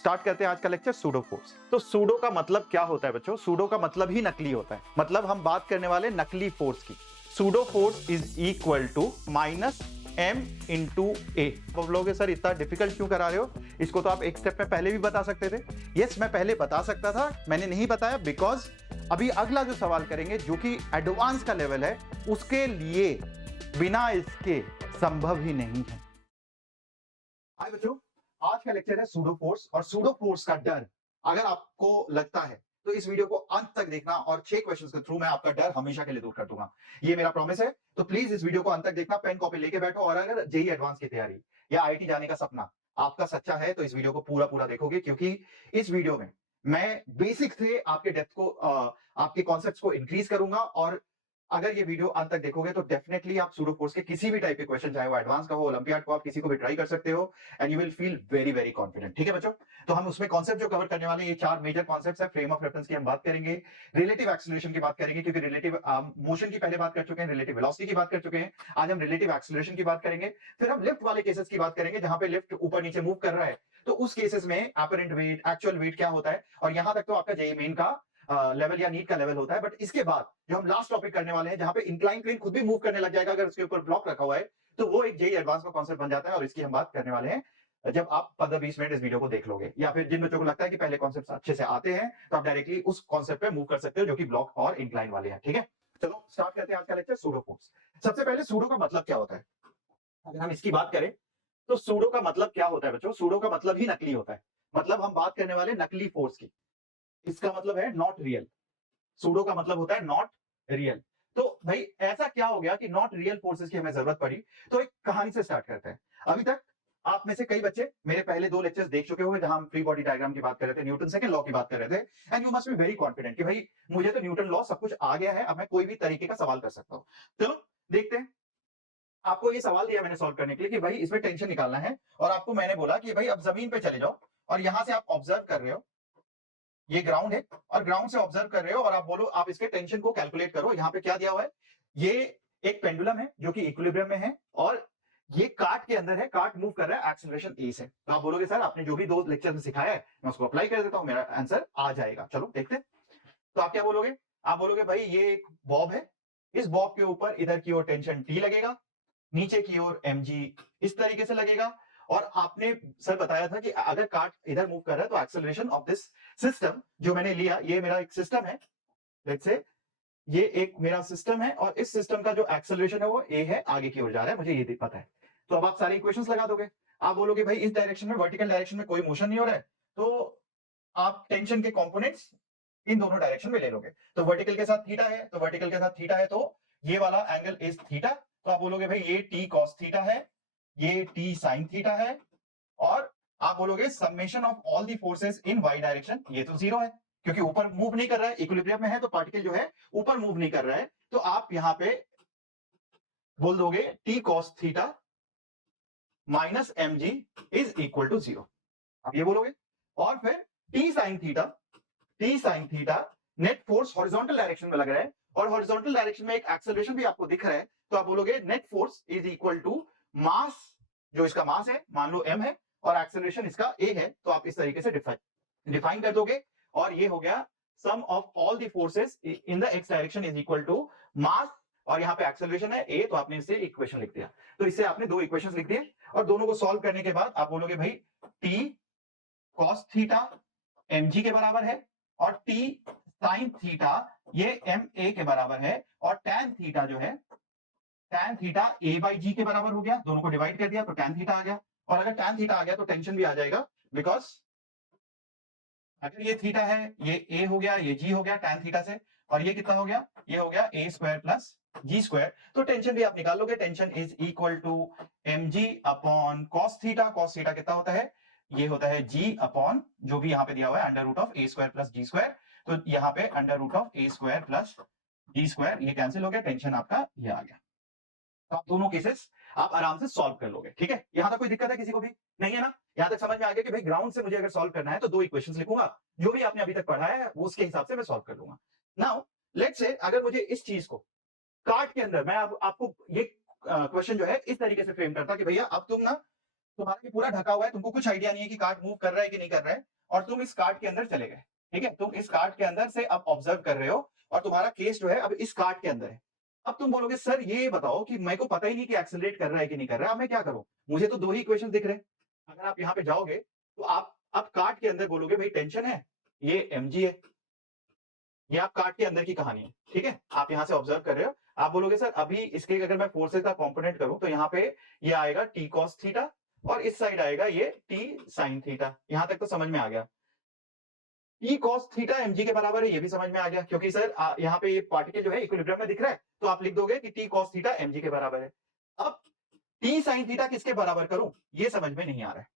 Start करते हैं आज का लेक्चर सूडो फोर्स। तो सूडो का मतलब क्या होता है बच्चों? सूडो का मतलब ही नकली होता है। मतलब हम बात करने वाले नकली फोर्स की। Pseudo force is equal to minus m into ए। आप लोग सर इतना डिफिकल्ट क्यों करा रहे हो? इसको तो आप एक स्टेप में पहले भी बता सकते थे। यस, मैं पहले बता सकता था, मैंने नहीं बताया बिकॉज अभी अगला जो सवाल करेंगे जो कि एडवांस का लेवल है, उसके लिए बिना इसके संभव ही नहीं है। हाय बच्चों, आज का लेक्चर है सूडो फोर्स और सूडो फोर्स का डर। अगर आपको लगता है तो इस वीडियो को अंत तक देखना और 6 क्वेश्चंस के थ्रू मैं आपका डर हमेशा के लिए दूर कर दूंगा। ये मेरा प्रॉमिस है। तो प्लीज इस वीडियो को अंत तक देखना, पेन कॉपी लेके बैठो। और अगर जेई एडवांस की तैयारी या आईआईटी जाने का सपना आपका सच्चा है तो इस वीडियो को पूरा पूरा देखोगे, क्योंकि इस वीडियो में मैं बेसिक से आपके डेप्थ को आपके कॉन्सेप्ट्स को इंक्रीज करूंगा। और अगर ये वीडियो अंत तक देखोगे तो डेफिनेटली आप सूडो फोर्स के किसी भी टाइप के क्वेश्चन, चाहे वो एडवांस का हो, ओलंपियाड को, आप किसी को भी ट्राई कर सकते हो and you will feel very very confident. ठीक है बच्चों, तो हम उसमें कॉन्सेप्ट जो कवर करने वाले हैं, ये 4 मेजर कॉन्सेप्ट्स है। फ्रेम ऑफ रेफरेंस की हम बात करेंगे, रिलेटिव एक्सीलरेशन की बात करेंगे क्योंकि रिलेटिव मोशन की पहले बात कर चुके हैं, रिलेटिव वेलोसिटी की बात कर चुके हैं। आज हम रिलेटिव एक्सीलरेशन की बात करेंगे। फिर हम लिफ्ट वाले केसेस की बात करेंगे जहां पे लिफ्ट ऊपर नीचे मूव कर रहा है, तो उस केसेस में एपरेंट वेट, एक्चुअल वेट क्या होता है। और यहां तक तो आपका जेईई मेन का लेवल या नीट का लेवल होता है। बट इसके बाद जो हम लास्ट टॉपिक करने वाले हैं, जहां पे इंक्लाइन प्लेन खुद भी मूव करने लग जाएगा अगर उसके ऊपर ब्लॉक रखा हुआ है, तो वो एक जेईई एडवांस का कॉन्सेप्ट बन जाता है। और इसकी हम बात करने वाले हैं जब आप 15-20 मिनट इस वीडियो को देख लोगे, या फिर जिन बच्चों को लगता है कि पहले कॉन्सेप्ट अच्छे से आते हैं तो आप डायरेक्टली उस कॉन्सेप्ट पे मूव कर सकते हो जो कि ब्लॉक और इंक्लाइन वाले हैं। ठीक है, चलो स्टार्ट करते हैं आज का लेक्चर सूडो फोर्स। सबसे पहले सूडो का मतलब क्या होता है, अगर हम इसकी बात करें तो सूडो का मतलब क्या होता है बच्चों? सूडो का मतलब ही नकली होता है। मतलब हम बात करने वाले नकली फोर्स की। इसका मतलब है नॉट रियल। सूडो का मतलब होता है नॉट रियल। तो भाई ऐसा क्या हो गया कि नॉट रियल फोर्सेस की हमें जरूरत पड़ी? तो एक कहानी से स्टार्ट करते हैं। अभी तक आप में से कई बच्चे मेरे पहले 2 लेक्चर्स देख चुके होंगे जहां हम फ्री बॉडी डायग्राम की बात कर रहे थे, न्यूटन सेकंड लॉ की बात कर रहे थे। And you must be very confident कि भाई मुझे तो न्यूटन लॉ सब कुछ आ गया है, अब मैं कोई भी तरीके का सवाल कर सकता हूं। चलो देखते हैं। आपको ये सवाल दिया मैंने सॉल्व करने के लिए कि भाई इसमें टेंशन निकालना है, और आपको मैंने बोला कि भाई अब जमीन पे चले जाओ और यहां से आप ऑब्जर्व कर रहे हो, ये ग्राउंड है और ग्राउंड से ऑब्जर्व कर रहे हो, और आप बोलो आप इसके टेंशन को कैलकुलेट करो। यहाँ पे क्या दिया हुआ है, ये एक पेंडुलम है जो कि इक्विलिब्रियम में है और ये काट के अंदर है, काट मूव कर रहा है एक्सीलरेशन ए से। तो आप बोलोगे सर आपने जो भी 2 लेक्चर में सिखाया है मैं उसको अप्लाई कर देता हूं, मेरा आंसर आ जाएगा। चलो देखते हैं। तो आप क्या बोलोगे? आप बोलोगे भाई ये एक बॉब है, इस बॉब के ऊपर इधर की ओर टेंशन टी लगेगा, नीचे की ओर mg इस तरीके से लगेगा। और आपने सर बताया था कि अगर काट इधर मूव कर रहा है तो एक्सेलरेशन ऑफ दिस सिस्टम जो मैंने लिया, ये मेरा एक सिस्टम है, लेट्स से ये एक मेरा सिस्टम है और इस सिस्टम का जो एक्सेलरेशन है वो a है, आगे की ओर जा रहा है, मुझे ये पता है। तो अब आप सारे इक्वेशंस लगा दोगे। आप बोलोगे भाई इस डायरेक्शन में, वर्टिकल डायरेक्शन में कोई मोशन नहीं हो रहा है, तो आप टेंशन के कंपोनेंट्स इन दोनों डायरेक्शन में ले लोगे। तो वर्टिकल के साथ थीटा है, तो वर्टिकल के साथ थीटा है, तो ये वाला एंगल इज थीटा। तो आप बोलोगे भाई ये टी कॉस थीटा है, ये टी साइन थीटा है, और आप बोलोगे summation of all the forces in Y direction, ये तो 0 है क्योंकि ऊपर मूव नहीं कर रहा है, इक्विलिब्रियम में है तो पार्टिकल जो है ऊपर मूव नहीं कर रहा है। तो आप यहां पे बोल दोगे T cos theta minus M G is equal to 0, आप ये बोलोगे। और फिर T sine theta net force horizontal direction में लग रहा है और हॉरिजॉन्टल डायरेक्शन में एक एक्सेलरेशन भी आपको दिख रहा है, तो आप बोलोगे net force is equal to mass, जो इसका मास है मान लो m है और एक्सेलरेशन इसका a है, तो आप इस तरीके से डिफाइन कर दोगे। और ये हो गया sum of all the forces in the x direction is equal to mass, और यहाँ पे एक्सेलरेशन है a, तो आपने इससे इक्वेशन लिख दिया। तो इससे आपने 2 इक्वेशंस लिख दिए और दोनों को सॉल्व करने के बाद आप बोलोगे भाई t cos थीटा mg के बराबर है और t sin थीटा ये ma के बराबर है, और tan थीटा जो है, tan theta a by g के बराबर हो गया। दोनों को डिवाइड कर दिया तो tan थीटा आ गया, और अगर tan थीटा आ गया तो टेंशन भी आ जाएगा, बिकॉज अगर ये थीटा है, ये a हो गया, ये g हो गया tan थीटा से, और ये कितना हो गया, ये हो गया a square plus g square. तो टेंशन भी आप निकाल लोगे, tension is equal to mg upon cos theta. cos theta कितना होता है, ये होता है g अपॉन जो भी यहाँ पे दिया हुआ है under root of a square plus g square. तो यहाँ पे under root of a square plus g square ये कैंसिल हो गया, टेंशन आपका ये आ गया। तो आप दोनों केसेस आप आराम से सॉल्व कर लोगे। ठीक है, यहां तक कोई दिक्कत है किसी को भी? नहीं है ना? यहां तक समझ में आ गया कि भाई ग्राउंड से मुझे अगर सॉल्व करना है तो 2 इक्वेशंस लिखूंगा, जो भी आपने अभी तक पढ़ा है वो उसके हिसाब से मैं सॉल्व कर लूंगा। नाउ लेट्स से अगर मुझे इस चीज को काट के अंदर मैं अब आपको ये क्वेश्चन जो है इस तरीके से फ्रेम करता कि भैया अब तुम ना तुम्हारा ये पूरा ढका हुआ है, तुमको कुछ आइडिया नहीं है कि कार्ड मूव कर रहा है कि नहीं कर रहा है, और तुम इस कार्ड के अंदर चले गए, ठीक है, तुम इस कार्ड के अंदर से अब ऑब्जर्व कर रहे हो और तुम्हारा केस जो है अब इस कार्ड के अंदर है। अब तुम बोलोगे सर ये बताओ कि मेरे को पता ही नहीं कि एक्सेलरेट कर रहा है कि नहीं कर रहा है, अब मैं क्या करूं, मुझे तो दो ही इक्वेशन दिख रहे हैं। अगर आप यहाँ पे जाओगे तो आप अब कार्ड के अंदर बोलोगे भाई टेंशन है, ये mg है, ये आप कार्ड के अंदर की कहानी है, ठीक है, आप यहां से ऑब्जर्व कर रहे हो। आप बोलोगे सर अभी इसके अगर मैं फोर्सेस का कंपोनेंट करूं तो यहाँ पे ये आएगा t cos थीटा और इस साइड आएगा ये t sin थीटा। यहां तक तो समझ में आ गया। t cos थीटा mg के बराबर है, ये भी समझ में आ गया, क्योंकि सर यहाँ पे ये पार्टिकल जो है इक्विलिब्रियम में दिख रहा है, तो आप लिख दोगे कि t cos थीटा mg के बराबर है। अब t sin थीटा किसके बराबर करूं, ये समझ में नहीं आ रहा है,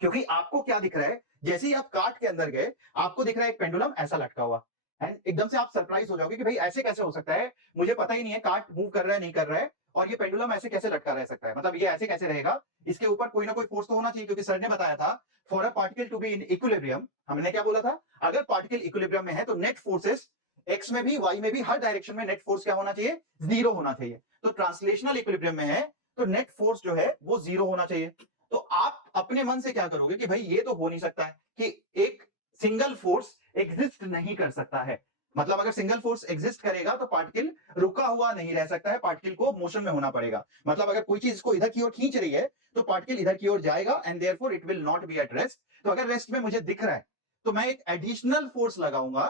क्योंकि आपको क्या दिख रहा है, जैसे ही आप कार्ट के अंदर गए आपको दिख रहा है एक पेंडुलम ऐसा लटका हुआ, एंड एकदम से आप सरप्राइज हो जाओगे कि भाई ऐसे कैसे हो सकता है, मुझे पता ही नहीं है कार्ट मूव कर रहा है नहीं कर रहा है, और ये पेंडुलम ऐसे कैसे लटका रह सकता है, मतलब ये ऐसे कैसे रहेगा, इसके ऊपर कोई ना कोई फोर्स तो होना चाहिए, क्योंकि सर ने बताया था for a particle to be in equilibrium, हमने क्या बोला था, अगर पार्टिकल इक्विलिब्रियम में है तो नेट फोर्सेस एक्स में भी वाई में भी हर डायरेक्शन में नेट फोर्स क्या होना चाहिए, जीरो होना चाहिए। तो ट्रांसलेशनल इक्विलिब्रियम में है तो नेट फोर्स जो है वो जीरो होना चाहिए। तो आप अपने मन से क्या करोगे कि भाई ये तो हो नहीं सकता है कि एक सिंगल फोर्स एग्जिस्ट नहीं कर सकता है, मतलब अगर सिंगल फोर्स एग्जिस्ट करेगा तो पार्टिकल रुका हुआ नहीं रह सकता है, पार्टिकल को मोशन में होना पड़ेगा, मतलब अगर कोई चीज इसको इधर की ओर खींच रही है तो पार्टिकल इधर की ओर जाएगा and therefore it will not be at rest. तो अगर रेस्ट में मुझे दिख रहा है तो मैं एक एडिशनल फोर्स लगाऊंगा,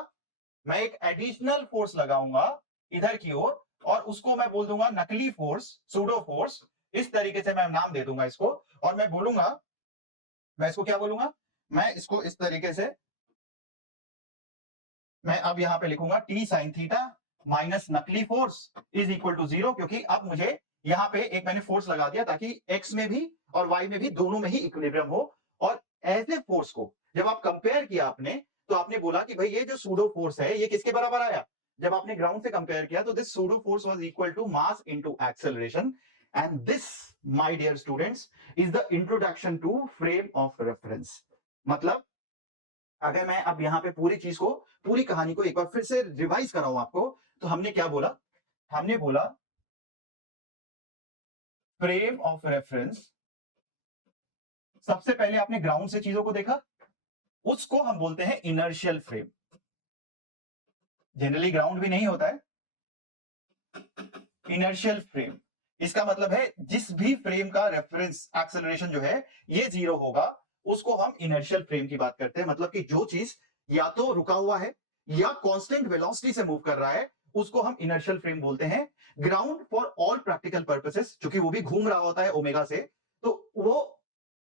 मैं एक एडिशनल फोर्स लगाऊंगा इधर की ओर, और उसको मैं बोल दूंगा नकली फोर्स, सूडो फोर्स, इस तरीके से मैं नाम दे दूंगा इसको, और मैं बोलूंगा, मैं इसको क्या बोलूंगा, मैं इसको इस तरीके से, मैं अब यहां पे लिखूंगा टी साइन थीटा माइनस नकली force is equal to zero, क्योंकि अब मुझे यहां पे एक मैंने फोर्स लगा दिया ताकि एक्स में भी और वाई में भी दोनों में ही इक्विलिब्रियम हो। और ऐसे फोर्स को जब आप कंपेयर किया आपने, तो आपने बोला कि भाई ये जो सूडो फोर्स है ये किसके बराबर आया, जब आपने ग्राउंड से कंपेयर किया तो this pseudo force was equal to mass into acceleration, and this my dear students is the introduction to frame of reference. मतलब अगर मैं अब यहां पे पूरी चीज को, पूरी कहानी को एक बार फिर से रिवाइज कराऊं आपको, तो हमने क्या बोला, हमने बोला फ्रेम ऑफ रेफरेंस, सबसे पहले आपने ग्राउंड से चीजों को देखा, उसको हम बोलते हैं इनर्शियल फ्रेम। जनरली ग्राउंड भी नहीं होता है, इनर्शियल फ्रेम, इसका मतलब है जिस भी फ्रेम का रेफरेंस एक्सेलरेशन जो है ये जीरो होगा उसको हम इनर्शियल फ्रेम की बात करते हैं, मतलब कि जो चीज या तो रुका हुआ है या कांस्टेंट वेलोसिटी से मूव कर रहा है उसको हम इनर्शियल फ्रेम बोलते हैं। Ground for all practical purposes, क्योंकि वो भी घूम रहा होता है ओमेगा से, तो वो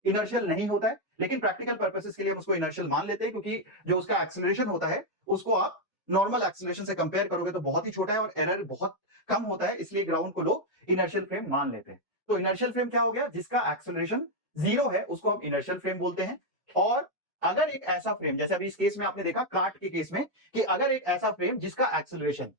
इनर्शियल नहीं होता है, लेकिन प्रैक्टिकल पर्पसेस के लिए हम उसको इनर्शियल मान लेते हैं, क्योंकि जो उसका एक्सेलरेशन होता है उसको आप नॉर्मल एक्सेलरेशन से कंपेयर करोगे तो बहुत ही छोटा है और एरर बहुत कम होता है, इसलिए ग्राउंड को लोग इनर्शियल फ्रेम मान लेते हैं। तो इनर्शियल फ्रेम क्या हो गया, जिसका एक्सेलरेशन जीरो है उसको हम इनर्शियल फ्रेम बोलते हैं। और अगर एक ऐसा फ्रेम, जैसे अभी इस केस में आपने देखा कार्ट के केस में, कि अगर एक ऐसा फ्रेम जिसका एक्सेलरेशन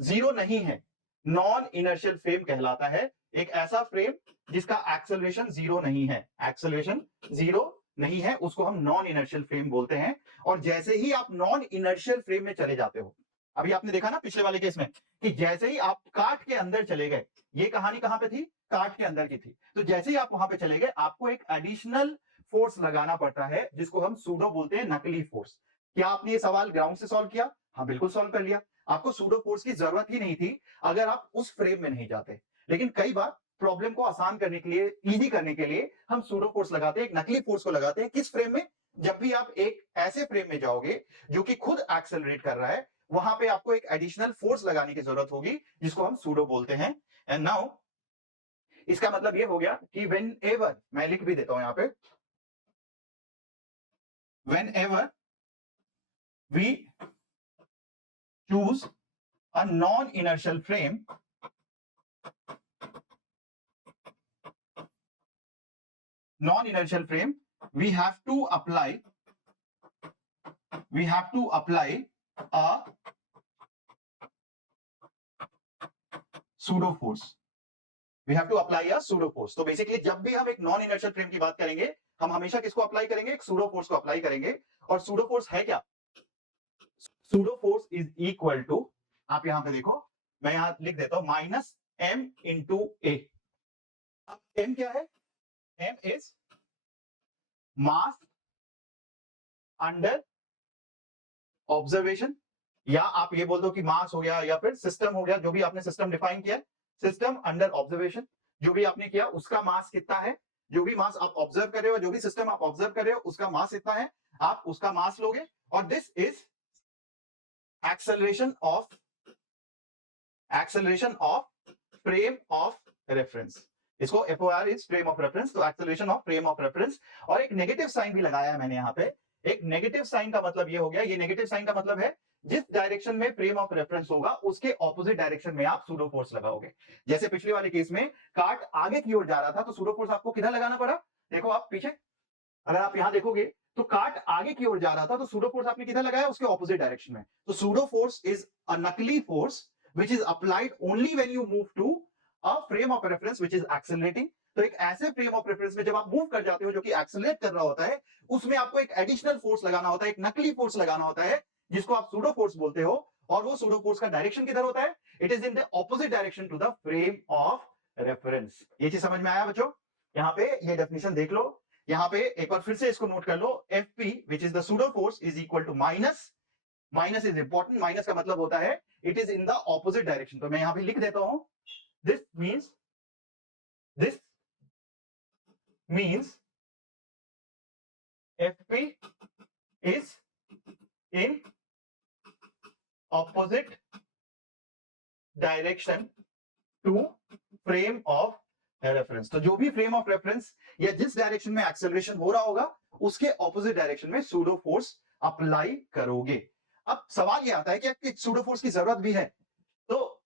जीरो नहीं है, नॉन इनर्शियल फ्रेम कहलाता है। एक ऐसा फ्रेम जिसका एक्सेलरेशन जीरो नहीं है, एक्सेलरेशन जीरो नहीं है, उसको हम नॉन इनर्शियल फ्रेम बोलते हैं। और जैसे ही आप नॉन इनर्शियल फ्रेम में चले जाते हो, अभी आपने देखा ना पिछले वाले केस में कि जैसे ही आप कार्ट के अंदर चले गए, ये कहानी कहां पे थी, कार्ट के अंदर की थी, तो जैसे ही आप वहां पे चले गए आपको एक एडिशनल फोर्स लगाना पड़ता है जिसको हम सूडो बोलते हैं, नकली फोर्स। क्या आपने ये सवाल ग्राउंड से सॉल्व किया, हाँ बिल्कुल सॉल्व कर लिया, आपको सूडो फोर्स की जरूरत ही नहीं थी अगर आप उस फ्रेम में नहीं जाते। लेकिन कई बार प्रॉब्लम को आसान करने के लिए, इजी करने के लिए हम सूडो फोर्स लगाते हैं, एक नकली फोर्स को लगाते हैं। किस फ्रेम में, जब भी आप एक ऐसे फ्रेम में जाओगे जो कि खुद एक्सेलरेट कर रहा है, वहां पे आपको एक एडिशनल फोर्स लगाने की जरूरत होगी जिसको हम सूडो बोलते हैं। एंड नाउ इसका मतलब ये हो गया कि वेन एवर, मैं लिख भी देता हूं यहां पे, whenever we choose a non inertial frame, non-inertial frame, we have to apply a pseudo force, we have to apply a pseudo force। तो बेसिकली जब भी हम एक नॉन इनर्शियल फ्रेम की बात करेंगे हम हमेशा किसको अप्लाई करेंगे, एक सूडो फोर्स को अप्लाई करेंगे। और सूडो फोर्स है क्या, pseudo force is equal to, आप यहां पे देखो मैं यहां लिख देता हूं माइनस m इंटू ए। अब m क्या है, m is mass under observation, या आप ये बोल दो कि मास हो गया या फिर सिस्टम हो गया, जो भी आपने सिस्टम डिफाइन किया, सिस्टम अंडर ऑब्जर्वेशन, जो भी आपने किया उसका मास कितना है, जो भी मास आप ऑब्जर्व कर रहे हो, जो भी सिस्टम आप ऑब्जर्व कर रहे हो उसका मास इतना है, आप उसका मास लोगे, और this is acceleration of frame of reference, इसको FOR is frame of reference, तो acceleration of frame of reference. और एक नेगेटिव साइन भी लगाया है मैंने यहाँ पे, एक नेगेटिव साइन का मतलब ये हो गया, ये नेगेटिव साइन का मतलब है जिस डायरेक्शन में फ्रेम ऑफ रेफरेंस होगा उसके ऑपोजिट डायरेक्शन में आप सूडो फोर्स लगाओगे। जैसे पिछले वाले केस में काट आगे की ओर जा रहा था तो सूडो फोर्स आपको किधर लगाना पड़ा, देखो आप पीछे, अगर आप यहां देखोगे तो काट आगे की ओर जा रहा था तो सूडो फोर्स आपने किधर लगाया, उसके ऑपोजिट डायरेक्शन में। तो सूडो फोर्स इज अ नकली force which is applied only when you move to a frame of reference which is accelerating। तो एक ऐसे फ्रेम ऑफ रेफरेंस में जब आप मूव कर जाते हो जो कि एक्सेलरेट कर रहा होता है, उसमें आपको एक एडिशनल फोर्स लगाना होता है, एक नकली फोर्स लगाना होता है जिसको आप सूडो फोर्स बोलते हो, और वो सूडो फोर्स का डायरेक्शन किधर होता है, it is in the opposite direction to the frame of reference. ये चीज समझ में आया बच्चों? यहाँ पे ये डेफिनेशन देख लो, यहाँ पे एक बार फिर से इसको नोट कर लो, Fp which is the pseudo force is equal to minus, minus is important, minus का मतलब होता है it is in the opposite direction. तो मैं यहां पे लिख देता हूं, this means Fp is in opposite direction to frame of reference. तो जो भी फ्रेम ऑफ रेफरेंस या जिस डायरेक्शन में एक्सेलरेशन हो रहा होगा उसके ऑपोजिट डायरेक्शन में सूडो फोर्स अप्लाई करोगे। अब सवाल ये आता है कि सूडो फोर्स की जरूरत भी है, तो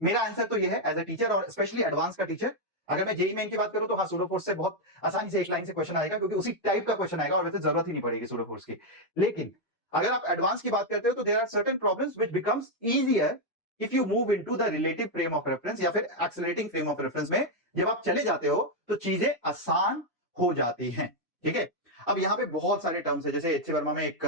मेरा आंसर तो ये है एज ए टीचर और स्पेशली एडवांस का टीचर, अगर मैं जेईई मेन की बात करूं तो हाँ सूडो फोर्स से बहुत आसानी से एक लाइन से क्वेश्चन आएगा, क्योंकि उसी टाइप का क्वेश्चन आएगा और वैसे जरूरत ही नहीं पड़ेगी सूडो फोर्स की। लेकिन अगर आप एडवांस की बात करते हो तो there are certain problems which becomes easier if you move into the relative frame of reference या फिर एक्सेलरेटिंग फ्रेम ऑफ रेफरेंस में जब आप चले जाते हो तो चीजें आसान हो जाती हैं। ठीक है, अब यहाँ पे बहुत सारे टर्म्स है, जैसे एच वर्मा में एक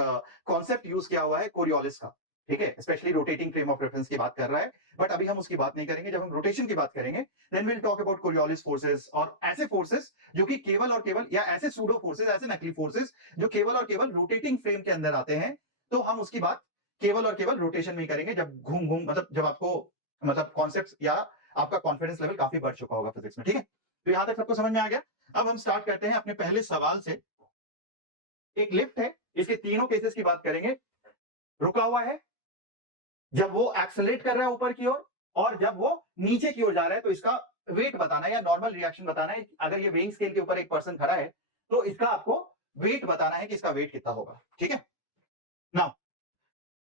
कॉन्सेप्ट यूज किया हुआ है कोरियोलिस का, ठीक है, specially rotating frame of reference की बात कर रहा है, बट अभी हम उसकी बात नहीं करेंगे। जब हम रोटेशन की बात करेंगे then will talk about Coriolis forces, और ऐसे फोर्सेस जो कि केवल और केवल, या ऐसे सूडो फोर्सेस, ऐसे नकली फोर्सेस जो केवल और केवल रोटेटिंग फ्रेम के अंदर आते हैं, तो हम उसकी बात केवल और केवल रोटेशन में ही करेंगे, जब घूम घूम मतलब जब आपको मतलब कॉन्सेप्ट्स या आपका कॉन्फिडेंस लेवल काफी बढ़ चुका होगा फिजिक्स में। ठीक है, तो यहां तक सबको समझ में आ गया। अब हम स्टार्ट करते हैं अपने पहले सवाल से। एक लिफ्ट है, इसके तीनों केसेस की बात करेंगे। रुका हुआ है, जब वो एक्सेलरेट कर रहा है ऊपर की ओर, और जब वो नीचे की ओर जा रहा है, तो इसका वेट बताना है या नॉर्मल रिएक्शन बताना है। अगर ये वेइंग स्केल के ऊपर एक पर्सन खड़ा है तो इसका आपको वेट बताना है कि इसका वेट कितना होगा। ठीक है, नाउ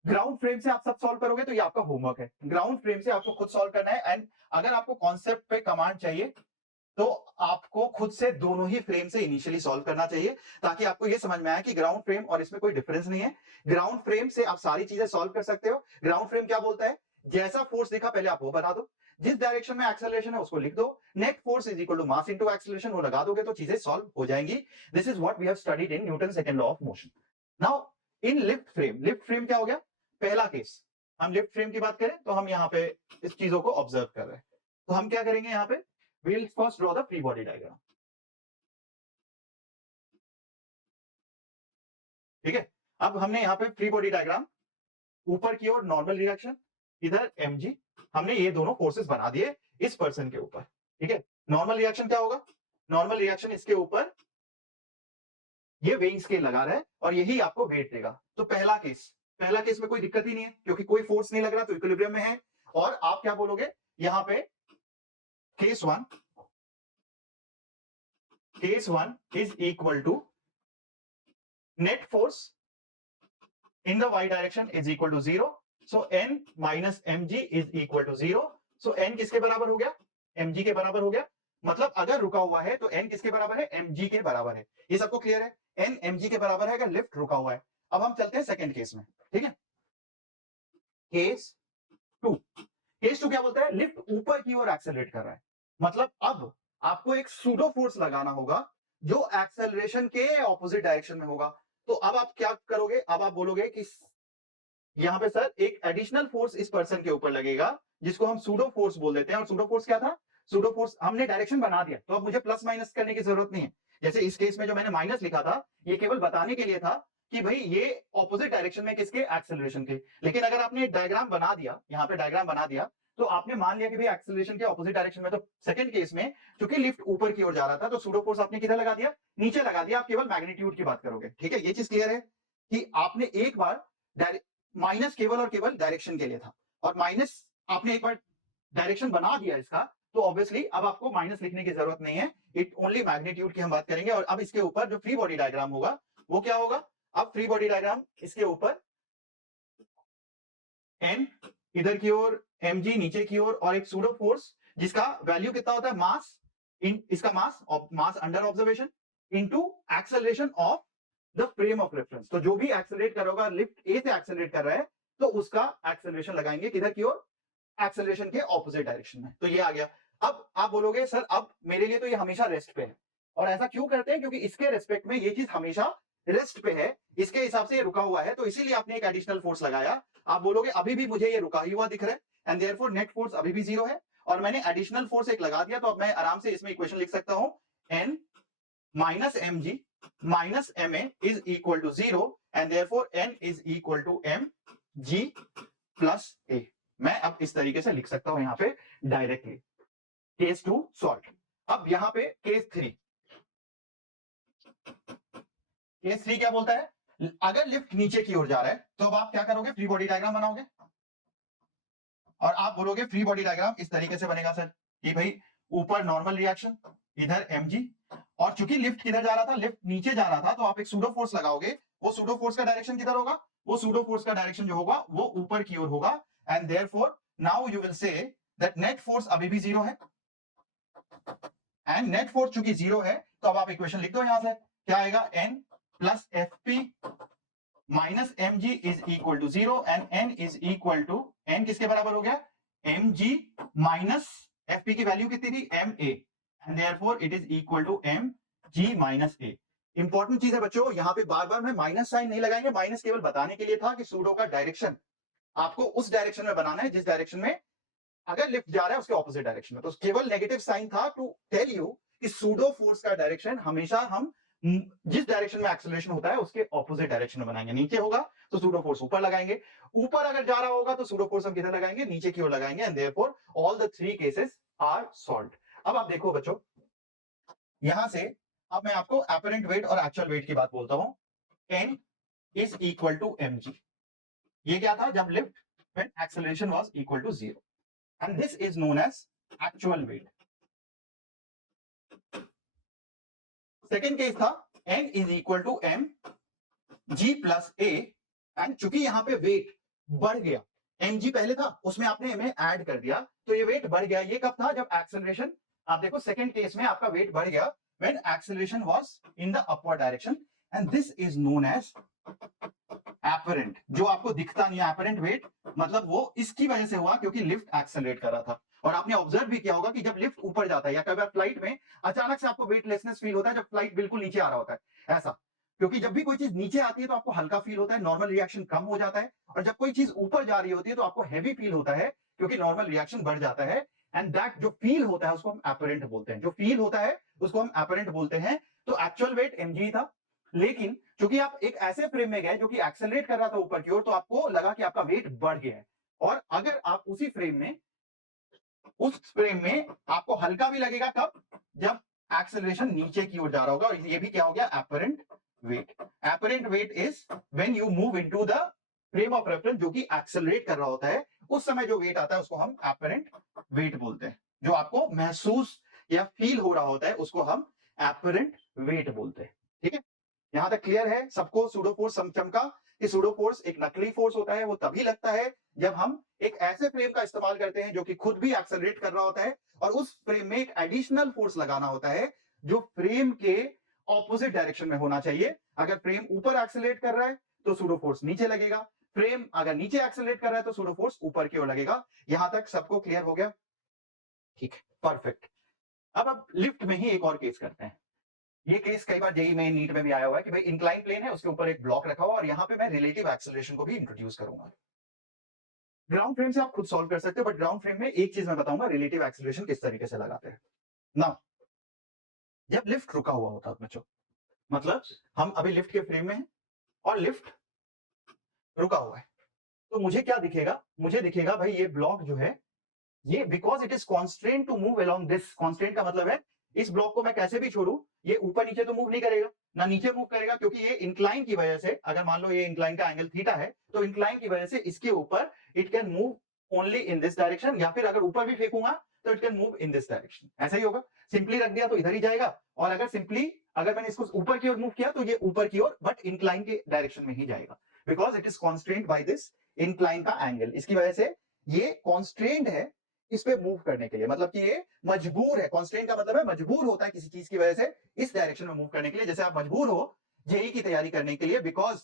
ग्राउंड फ्रेम से आप सब सॉल्व करोगे तो ये आपका होमवर्क है, ग्राउंड फ्रेम से आपको खुद सॉल्व करना है। एंड अगर आपको कॉन्सेप्ट पे कमांड चाहिए तो आपको खुद से दोनों ही फ्रेम से इनिशियली सॉल्व करना चाहिए, ताकि आपको यह समझ में आए कि ग्राउंड फ्रेम और इसमें कोई डिफरेंस नहीं है। ग्राउंड फ्रेम से आप सारी चीजें सॉल्व कर सकते हो। ग्राउंड फ्रेम क्या बोलता है, जैसा फोर्स देखा पहले आप वो बता दो, जिस डायरेक्शन में एक्सेलरेशन है उसको लिख दो, net force is equal to mass into acceleration, वो लगा दोगे तो चीजें सॉल्व हो जाएंगी। This is what we have studied in Newton second law of motion. Now in lift frame, lift frame क्या हो गया, पहला केस। हम लिफ्ट फ्रेम की बात करें तो हम यहाँ पे इस चीजों को ऑब्जर्व कर रहे हैं, तो हम क्या करेंगे, यहाँ पे we'll first draw the free body diagram। ठीक है, अब हमने यहाँ पे फ्री बॉडी डायग्राम, ऊपर की ओर नॉर्मल रिएक्शन, इधर mg, हमने ये दोनों फोर्सेस बना दिए इस पर्सन के ऊपर। ठीक है, नॉर्मल रिएक्शन क्या होगा, नॉर्मल रिएक्शन इसके ऊपर ये वेइंग स्केल लगा रहा है और यही आपको वेट देगा। तो पहला केस में कोई दिक्कत ही नहीं है, क्योंकि कोई फोर्स नहीं लग रहा, तो इक्विलिब्रियम में है। और आप क्या बोलोगे यहाँ पे, case one is equal to net force in the y direction is equal to 0, so n minus mg is equal to 0। so n किसके बराबर हो गया, mg के बराबर हो गया। मतलब अगर रुका हुआ है तो n किसके बराबर है, mg के बराबर है। ये सबको क्लियर है, n mg के बराबर है अगर लिफ्ट रुका हुआ है। अब हम चलते हैं सेकंड केस में। ठीक है, केस टू क्या बोलता है, लिफ्ट ऊपर की ओर एक्सेलरेट कर रहा है, मतलब अब आपको एक सूडो फोर्स लगाना होगा जो एक्सेलरेशन के ऑपोजिट डायरेक्शन में होगा। तो अब आप क्या करोगे, अब आप बोलोगे कि यहां पे सर एक एडिशनल फोर्स इस पर्सन के ऊपर लगेगा जिसको हम सूडो फोर्स बोल देते हैं। और सूडो फोर्स क्या था, सूडो फोर्स हमने डायरेक्शन बना दिया, तो अब मुझे प्लस माइनस करने की जरूरत नहीं है। जैसे इस केस में जो मैंने माइनस लिखा था, ये केवल बताने के लिए था कि भाई ये ऑपोजिट डायरेक्शन में किसके, एक्सेलरेशन के। लेकिन अगर आपने डायग्राम बना दिया, यहाँ पे डायग्राम बना दिया, तो आपने मान लिया कि भाई एक्सेलरेशन के ऑपोजिट डायरेक्शन में, तो सेकंड केस में क्योंकि लिफ्ट ऊपर की ओर जा रहा था, तो सूडो फोर्स आपने किधर लगा दिया, नीचे लगा दिया। आप केवल मैग्नीट्यूड की बात करोगे, ठीक है, ये चीज क्लियर है कि आपने एक बार माइनस केवल और केवल डायरेक्शन के लिए था, और माइनस आपने एक बार डायरेक्शन बना दिया इसका, तो ऑब्वियसली अब आपको माइनस लिखने की जरूरत नहीं है, इट ओनली मैग्नीट्यूड की हम बात करेंगे। और अब इसके ऊपर जो फ्री बॉडी डायग्राम होगा वो क्या होगा, अब फ्री बॉडी डायग्राम इसके ऊपर एन इधर की ओर, mg नीचे की ओर, और एक सूडो फोर्स जिसका वैल्यू कितना होता है, मास इन इसका mass under observation into acceleration of the frame of reference. तो जो भी एक्सेलरेट कर रहा होगा, लिफ्ट ए से एक्सेलरेट कर रहा है, तो उसका एक्सेलरेशन लगाएंगे किधर की ओर, एक्सेलरेशन के ऑपोजिट डायरेक्शन में। तो ये आ गया। अब आप बोलोगे सर अब मेरे लिए तो ये हमेशा रेस्ट पे है, और ऐसा क्यों करते हैं, क्योंकि इसके रेस्पेक्ट में ये चीज हमेशा रेस्ट पे है, इसके हिसाब से ये रुका हुआ है, तो इसीलिए आपने एक एडिशनल फोर्स लगाया। आप बोलोगे अभी भी मुझे ये रुका ही हुआ दिख रहा है, एंड देयरफॉर नेट फोर्स अभी भी 0 है, और मैंने एडिशनल फोर्स एक लगा दिया, तो अब मैं आराम से इसमें इक्वेशन लिख सकता हूं, n minus mg minus ma is equal to 0, and therefore n is equal to mg plus a। मैं अब इस तरीके से लिख सकता हूं यहां पे डायरेक्टली। Case 2 solve. अब यहां पे केस 3, केस 3 क्या बोलता है, अगर लिफ्ट नीचे की ओर जा रहा है, तो अब आप क्या करोगे, फ्री बॉडी डायग्राम बनाओगे, और आप बोलोगे फ्री बॉडी डायग्राम इस तरीके से बनेगा सर कि भाई ऊपर नॉर्मल रिएक्शन, इधर mg, और चूंकि लिफ्ट किधर जा रहा था, लिफ्ट नीचे जा रहा था, तो आप एक सूडो फोर्स लगाओगे। वो सूडो फोर्स का डायरेक्शन किधर होगा, वो सूडो फोर्स का डायरेक्शन जो होगा वो ऊपर की ओर होगा, and therefore now you will say that net force अभी भी 0 है, एंड नेट फोर्स चूंकि 0 है, तो अब आप इक्वेशन लिख दो यहां से, क्या आएगा, n plus fp minus mg is equal to 0, and n is equal to, n किसके बराबर हो गया, mg माइनस fp की वैल्यू कितनी थी, ma, and therefore it is equal to mg minus a। Important चीज है बच्चों, यहां पे बार बार मैं माइनस साइन नहीं लगाएंगे, माइनस केवल बताने के लिए था कि सूडो का डायरेक्शन आपको उस डायरेक्शन में बनाना है जिस डायरेक्शन में अगर लिफ्ट जा रहा है उसके ऑपोजिट डायरेक्शन में। तो केवल नेगेटिव साइन था टू टेल यू कि सूडो फोर्स का डायरेक्शन हमेशा हम जिस डायरेक्शन में एक्सेलरेशन होता है उसके ऑपोजिट डायरेक्शन में बनाएंगे। नीचे होगा तो सूडो फोर्स ऊपर लगाएंगे, ऊपर अगर जा रहा होगा तो सूडो फोर्स हम किधर लगाएंगे, नीचे की ओर लगाएंगे, and therefore all the 3 cases are solved. अब आप देखो बच्चों, यहां से अब मैं आपको एपरेंट वेट और एक्चुअल वेट की बात बोलता हूं। n is equal to mg, ये क्या था, जब lift when acceleration was equal to 0, and this is known as actual weight. Second case था n is equal to m g plus a, and चूंकि यहां पे वेट बढ़ गया, mg पहले था उसमें आपने m ऐड कर दिया, तो ये वेट बढ़ गया। ये कब था, जब एक्सेलरेशन, आप देखो सेकंड केस में आपका वेट बढ़ गया when acceleration was in the upward direction, and this is known as apparent. जो आपको दिखता नहीं है एपरेंट वेट, मतलब वो इसकी वजह से हुआ क्योंकि लिफ्ट एक्सेलरेट कर रहा था। और आपने ऑब्जर्व भी किया होगा कि जब लिफ्ट ऊपर जाता है या कई बार फ्लाइट में अचानक से आपको वेटलेसनेस फील होता है, जब फ्लाइट बिल्कुल नीचे आ रहा होता है ऐसा, क्योंकि जब भी कोई चीज नीचे आती है तो आपको हल्का फील होता है, नॉर्मल रिएक्शन कम हो जाता है, और जब कोई चीज ऊपर जा रही होती है तो आपको हैवी फील होता है क्योंकि नॉर्मल रिएक्शन बढ़ जाता है, एंड दैट जो फील होता है उसको हम एपरेंट बोलते हैं, जो फील होता है उसको हम एपरेंट बोलते हैं। तो एक्चुअल वेट mg था, लेकिन चूंकि आप एक ऐसे फ्रेम में गए जो कि एक्सेलरेट कर रहा था ऊपर की ओर, तो आपको लगा कि आपका वेट बढ़ गया है, और अगर आप उसी फ्रेम में, उस फ्रेम में आपको हल्का भी लगेगा कब, जब एक्सेलरेशन नीचे की ओर जा रहा होगा, और ये भी क्या हो गया, apparent wait. Apparent wait is when you move into the frame of reference जो कि एक्सेलरेट कर रहा होता है, उस समय जो वेट आता है उसको हम एपरेंट वेट बोलते हैं। जो आपको महसूस या फील हो रहा होता है उसको हम एपरेंट वेट बोलते हैं। ठीक है, यहां तक क्लियर है सबको। सूडो फोर्स चमका कि सूडो फोर्स एक नकली फोर्स होता है, वो तभी लगता है जब हम एक ऐसे फ्रेम का इस्तेमाल करते हैं जो कि खुद भी एक्सेलरेट कर रहा होता है, और उस फ्रेम में एक एडिशनल फोर्स लगाना होता है जो फ्रेम के ऑपोजिट डायरेक्शन में होना चाहिए। अगर फ्रेम ऊपर एक्सेलरेट कर रहा है तो सूडो फोर्स नीचे लगेगा, फ्रेम अगर नीचे एक्सेलरेट कर रहा है तो सूडो फोर्स ऊपर की ओर लगेगा। यहां तक सबको क्लियर हो गया? ठीक है, परफेक्ट। अब लिफ्ट में ही एक और केस करते हैं। ये केस कई बार जेई में, नीट में भी आया हुआ है कि भाई इंक्लाइन प्लेन है, उसके ऊपर एक ब्लॉक रखा हुआ, और यहां पे मैं रिलेटिव एक्सेलरेशन को भी इंट्रोड्यूस करूंगा। ग्राउंड फ्रेम से आप खुद सॉल्व कर सकते हो, बट ग्राउंड फ्रेम में एक चीज मैं बताऊंगा, रिलेटिव एक्सीलरेशन किस तरीके से लगाते हैं ना। जब लिफ्ट रुका हुआ होता है बच्चों, मतलब हम अभी लिफ्ट के फ्रेम में हैं और लिफ्ट रुका हुआ है, तो मुझे क्या दिखेगा, मुझे दिखेगा भाई ये ब्लॉक जो है ये, because it is constraint to move along this, constraint का मतलब है इस ब्लॉक को मैं कैसे भी छोड़ू ये ऊपर नीचे तो मूव नहीं करेगा, ना नीचे मूव करेगा, क्योंकि ये इंक्लाइन की वजह से, अगर मान लो ये इंक्लाइन का एंगल थीटा है, तो इंक्लाइन की वजह से इसके ऊपर it can move only in this direction, या फिर अगर ऊपर भी फेंकूंगा तो it can move in this direction, ऐसा ही होगा। सिंपली रख दिया तो इधर ही जाएगा, और अगर सिंपली अगर मैंने इसको ऊपर की ओर मूव किया तो ये ऊपर की ओर बट इंक्लाइन के डायरेक्शन में ही जाएगा, because it is constraint by this incline का एंगल, इसकी वजह से ये कॉन्स्ट्रेंट है इस पे मूव करने के लिए, मतलब कि ये मजबूर है, कॉन्स्ट्रेंट का मतलब है मजबूर होता है किसी चीज की वजह से इस डायरेक्शन में मूव करने के लिए। जैसे आप मजबूर हो जेई की तैयारी करने के लिए, बिकॉज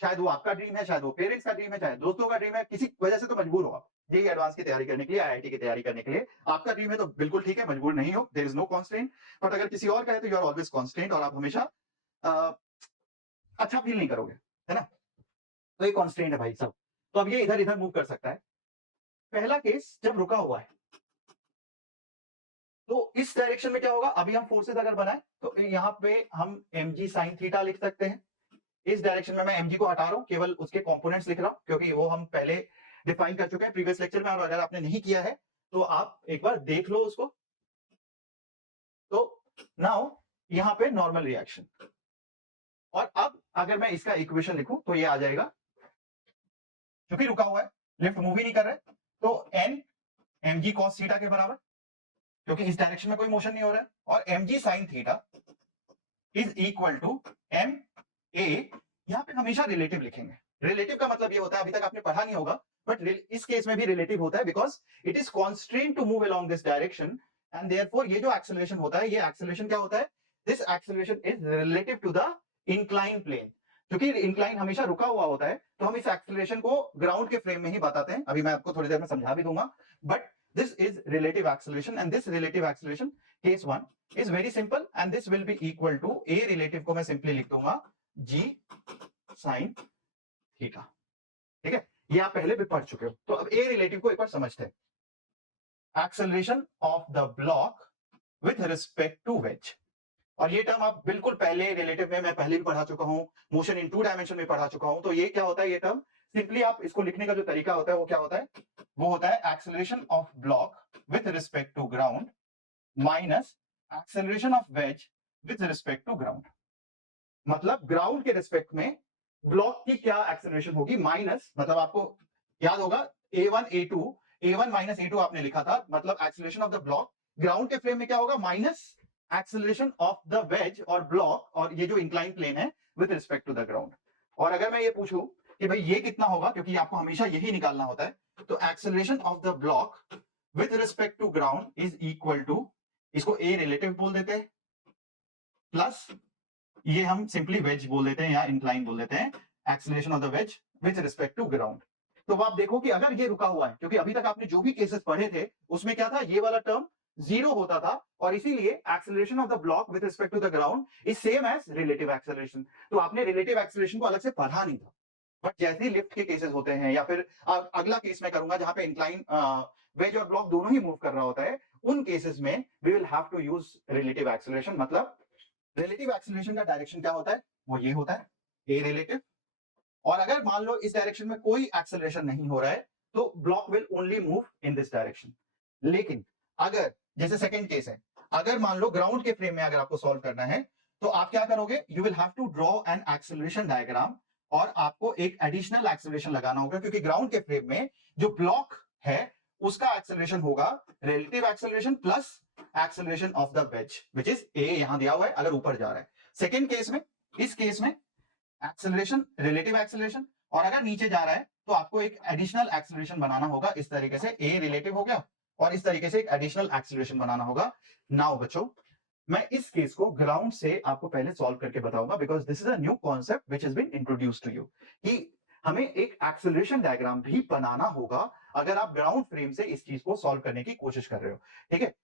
शायद वो आपका ड्रीम है, शायद वो पेरेंट्स का ड्रीम है, शायद दोस्तों का ड्रीम है, किसी वजह से तो मजबूर हो आप जेई एडवांस की तैयारी करने के लिए, आईआईटी की तैयारी करने के लिए। आपका ड्रीम है तो बिल्कुल ठीक है, मजबूर नहीं हो, there is no constraint. But अगर किसी और का है तो यू आर ऑलवेज कॉन्स्ट्रेंट, और आप हमेशा अच्छा फील नहीं करोगे, है ना। तो ये कॉन्स्ट्रेंट है भाई सब। तो अब ये इधर इधर मूव कर सकता है। पहला केस जब रुका हुआ है तो इस डायरेक्शन में क्या होगा, अभी हम फोर्सेस अगर बनाए तो यहां पे हम mg sin थीटा लिख सकते हैं। इस डायरेक्शन में मैं mg को हटा रहा हूं, केवल उसके कंपोनेंट्स लिख रहा हूं, क्योंकि वो हम पहले डिफाइन कर चुके हैं प्रीवियस लेक्चर में, और अगर आपने नहीं किया है तो आप एक बार देख लो उसको। तो नाउ यहां पे नॉर्मल रिएक्शन, और अब अगर मैं इसका इक्वेशन लिखूं तो ये आ जाएगा, क्योंकि रुका हुआ है, लिफ्ट मूव ही नहीं कर रहा है, तो n mg cos थीटा के बराबर, क्योंकि इस डायरेक्शन में कोई मोशन नहीं हो रहा है, और mg sin theta is equal to M A, यहां पे हमेशा रिलेटिव लिखेंगे। रिलेटिव का मतलब ये होता है, अभी तक आपने पढ़ा नहीं होगा, बट इस केस में भी रिलेटिव होता है, because it is constraint to move along this direction, and therefore ये जो एक्सेलरेशन होता है, ये एक्सेलरेशन क्या होता है, this acceleration is relative to the incline plane. क्योंकि इंक्लाइन हमेशा रुका हुआ होता है, तो हम इस एक्सेलरेशन को ग्राउंड के फ्रेम में ही बताते हैं, अभी मैं आपको थोड़ी देर में समझा भी दूंगा। But this is relative acceleration, and this relative acceleration case 1 is very simple, and this will be equal to a relative को मैं simply लिख दूंगा g sin थीटा। ठीक है, ये आप पहले भी पढ़ चुके हो। तो अब a relative को एक बार समझते हैं। acceleration of the block with respect to wedge, और ये टर्म आप बिल्कुल पहले रिलेटिव में मैं पहले भी पढ़ा चुका हूं, मोशन इन 2 डायमेंशन में पढ़ा चुका हूं। तो ये क्या होता है, ये टर्म सिंपली आप इसको लिखने का जो तरीका होता है वो क्या होता है, वो होता है acceleration of block with respect to ground minus acceleration of wedge with respect to ground. मतलब ग्राउंड के रिस्पेक्ट में ब्लॉक की क्या एक्सेलरेशन होगी, माइनस, मतलब आपको याद होगा a1 a2, a1 minus a2 आपने लिखा था, मतलब acceleration of the block ground के फ्रेम में क्या होगा, minus acceleration of the wedge और ब्लॉक, और ये जो इंक्लाइन प्लेन है with respect to the ground. और अगर मैं ये पूछूं कि भाई ये कितना होगा, क्योंकि आपको हमेशा यही निकालना होता है, तो acceleration of the block with respect to ground is equal to, इसको ए रिलेटिव बोल देते हैं, प्लस ये हम सिंपली वेज बोल देते हैं या इंक्लाइन बोल देते हैं, acceleration of the wedge with respect to ground. तो आप देखो कि अगर ये रुका हुआ है, क्योंकि अभी तक आपने जो भी केसेस पढ़े थे उसमें क्या था, ये वाला टर्म जीरो होता था, और इसीलिए acceleration of the block with respect to the ground is same as relative acceleration. तो आपने रिलेटिव एक्सेलरेशन को अलग से पढ़ा नहीं था। बट जैसे ही लिफ्ट के केसेस होते हैं, या फिर अगला केस मैं करूंगा जहां पे इंक्लाइन वेज और ब्लॉक दोनों ही मूव कर रहा होता है, उन केसेस में we will have to use relative acceleration. मतलब रिलेटिव एक्सेलरेशन का डायरेक्शन क्या होता है, वो ये होता है ए रिलेटिव, और अगर मान लो इस डायरेक्शन में कोई एक्सेलरेशन नहीं हो रहा है तो block will only move in this direction. लेकिन अगर जैसे सेकंड केस है, अगर मान लो ग्राउंड के फ्रेम में अगर आपको सॉल्व करना है तो आप क्या करोगे, you will have to draw an acceleration diagram, और आपको एक एडिशनल एक्सेलरेशन लगाना होगा, क्योंकि ग्राउंड के फ्रेम में जो ब्लॉक है उसका एक्सेलरेशन होगा relative acceleration plus acceleration of the veg, which is a, यहां दिया हुआ है अगर ऊपर जा रहा है। सेकेंड केस में, इस केस में एक्सेलरेशन रिलेटिव एक्सेलरेशन, और अगर नीचे जा रहा है तो आपको एक एडिशनल एक्सेलरेशन बनाना होगा, इस तरीके से ए रिलेटिव हो गया, और इस तरीके से एक एडिशनल एक्सेलरेशन बनाना होगा। नाउ बच्चों, मैं इस केस को ग्राउंड से आपको पहले सॉल्व करके बताऊंगा, because this is a new concept which has been introduced to you, कि हमें एक एक्सेलरेशन डायग्राम भी बनाना होगा अगर आप ग्राउंड फ्रेम से इस चीज को सॉल्व करने की कोशिश कर रहे हो। ठीक है,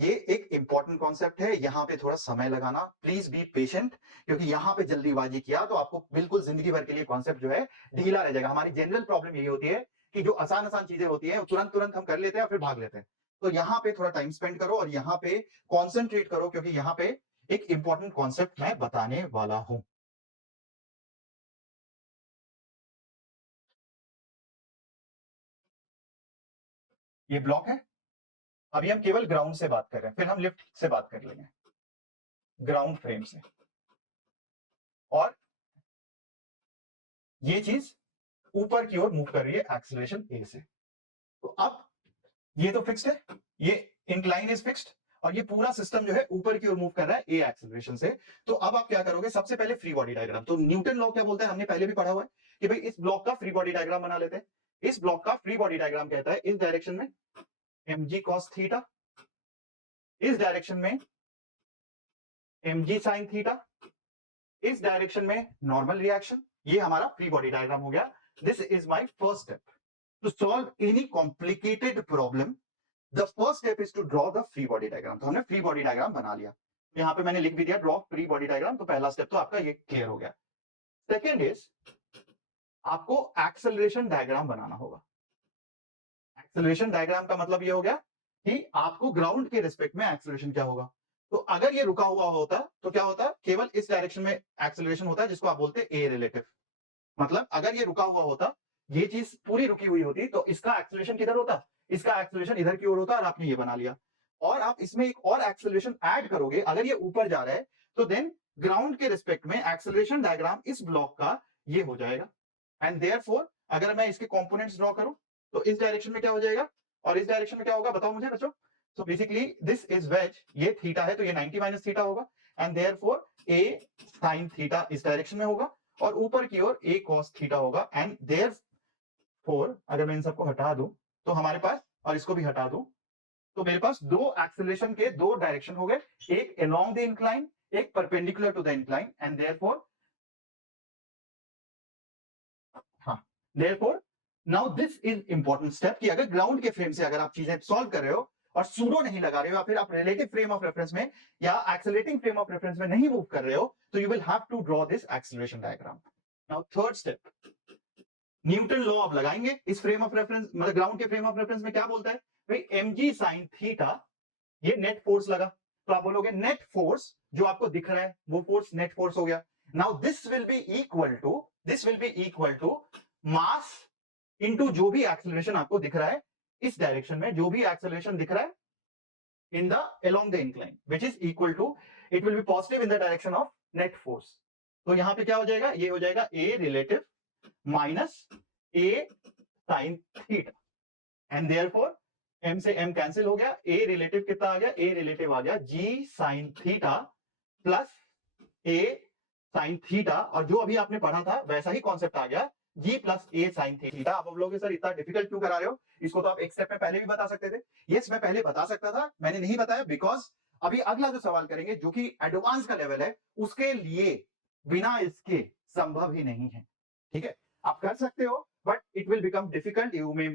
ये एक इंपॉर्टेंट कॉन्सेप्ट है, यहां पे थोड़ा समय लगाना, प्लीज बी पेशेंट, क्योंकि यहां पे जल्दीबाजी किया तो आपको बिल्कुल जिंदगी भर के लिए कॉन्सेप्ट जो है ढीला रह जाएगा। हमारी जनरल प्रॉब्लम यही होती है कि जो आसान आसान चीजें होती हैं तुरंत तुरंत हम कर लेते हैं और फिर भाग लेते हैं। तो यहाँ पे थोड़ा टाइम स्पेंड करो और यहाँ पे कॉन्सेंट्रेट करो, क्योंकि यहाँ पे एक इंपॉर्टेंट कॉन्सेप्ट मैं बताने वाला हूं। ये ब्लॉक है, अभी हम केवल ग्राउंड से बात कर रहे हैं, फिर हम लिफ्ट से बात कर लेंगे, ग्राउंड फ्रेम से। और ये चीज ऊपर की ओर मूव कर रही है एक्सेलरेशन ए से। तो अब ये तो फिक्स्ड है, ये इंक्लाइन इज फिक्स्ड, और ये पूरा सिस्टम जो है ऊपर की ओर मूव कर रहा है ए एक्सेलरेशन से। तो अब आप क्या करोगे, सबसे पहले फ्री बॉडी डायग्राम। तो न्यूटन लॉ क्या बोलता है, हमने पहले भी पढ़ा हुआ है कि भाई इस ब्लॉक का फ्री बॉडी डायग्राम बना लेते हैं। इस ब्लॉक का फ्री बॉडी डायग्राम कहता है इस डायरेक्शन में mg cos थीटा, इस डायरेक्शन में mg sin थीटा, इस डायरेक्शन में नॉर्मल रिएक्शन। ये हमारा फ्री बॉडी डायग्राम हो गया। This is my first step to solve any complicated problem. The first step is to draw the free body diagram. तो हमने फ्री बॉडी डायग्राम बना लिया, यहां पे मैंने लिख भी दिया ड्रॉ फ्री बॉडी डायग्राम। तो पहला स्टेप तो आपका ये क्लियर हो गया। सेकेंड इज आपको एक्सेलरेशन डायग्राम बनाना होगा। एक्सेलरेशन डायग्राम का मतलब ये हो गया कि आपको ग्राउंड के रिस्पेक्ट में एक्सेलरेशन क्या होगा। तो अगर ये रुका हुआ होता तो क्या होता, केवल इस डायरेक्शन में एक्सेलरेशन होता है, जिसको आप बोलते हैं ए रिलेटिव। मतलब अगर ये रुका हुआ होता, ये चीज पूरी रुकी हुई होती, तो इसका एक्सेलरेशन किधर होता, इसका एक्सेलरेशन इधर की ओर होता, और आपने ये बना लिया। और आप इसमें एक और एक्सेलरेशन ऐड करोगे, अगर ये ऊपर जा रहा है तो देन ग्राउंड के रिस्पेक्ट में एक्सेलरेशन डायग्राम इस ब्लॉक का ये हो जाएगा। एंड देयरफॉर अगर मैं इसके कंपोनेंट्स ड्रॉ करूं तो इस डायरेक्शन में क्या हो जाएगा और इस डायरेक्शन में क्या होगा, बताओ मुझे बच्चों। So basically this is wedge, ये थीटा है तो ये 90 माइनस थीटा होगा, and therefore a sine theta इस डायरेक्शन में होगा, और ऊपर की ओर ए कॉस थीटा होगा। एंड देयरफॉर अगर मैं इन सबको हटा दूं तो हमारे पास, और इसको भी हटा दूं, तो मेरे पास दो एक्सेलरेशन के दो डायरेक्शन हो गए, एक अलोंग द इंक्लाइन, एक perpendicular to the incline. And therefore Therefore, now this is important step कि अगर ग्राउंड के फ्रेम से अगर आप चीजें सॉल्व कर रहे हो और सूडो नहीं लगा रहे हो, या फिर आप रिलेटिव फ्रेम ऑफ रेफरेंस में या एक्सेलरेटिंग फ्रेम ऑफ रेफरेंस में नहीं मूव कर रहे हो, तो you will have to draw this acceleration diagram. Now third step, Newton law आप लगाएंगे इस फ्रेम ऑफ रेफरेंस, मतलब ग्राउंड के फ्रेम ऑफ रेफरेंस में क्या बोलता है भाई, mg sin थीटा, ये नेट फोर्स लगा, तो आप बोलोगे नेट फोर्स जो आपको दिख रहा है वो फोर्स नेट फोर्स हो गया। Now this will be equal to mass into जो भी एक्सेलरेशन आपको दिख रहा है इस डायरेक्शन में, जो भी एक्सेलरेशन दिख रहा है in the along the incline, which is equal to, it will be positive in the direction of net force. तो यहां पे क्या हो जाएगा, ये हो जाएगा a relative minus a sine theta, and therefore m से m कैंसिल हो गया, a रिलेटिव कितना आ गया, a रिलेटिव आ गया g sign theta plus a sine theta, और जो अभी आपने पढ़ा था वैसा ही कॉन्सेप्ट आ गया g plus a sine theta. आप बोलोगे सर इतना डिफिकल्ट क्यों करा रहे हो, इसको तो आप एक स्टेप में पहले भी बता सकते थे। यस, मैं पहले बता सकता था, मैंने नहीं बताया बिकॉज अभी अगला जो सवाल करेंगे जो कि एडवांस का लेवल है, उसके लिए बिना इसके संभव ही नहीं है। ठीक है, आप कर सकते हो but it will become difficult, you may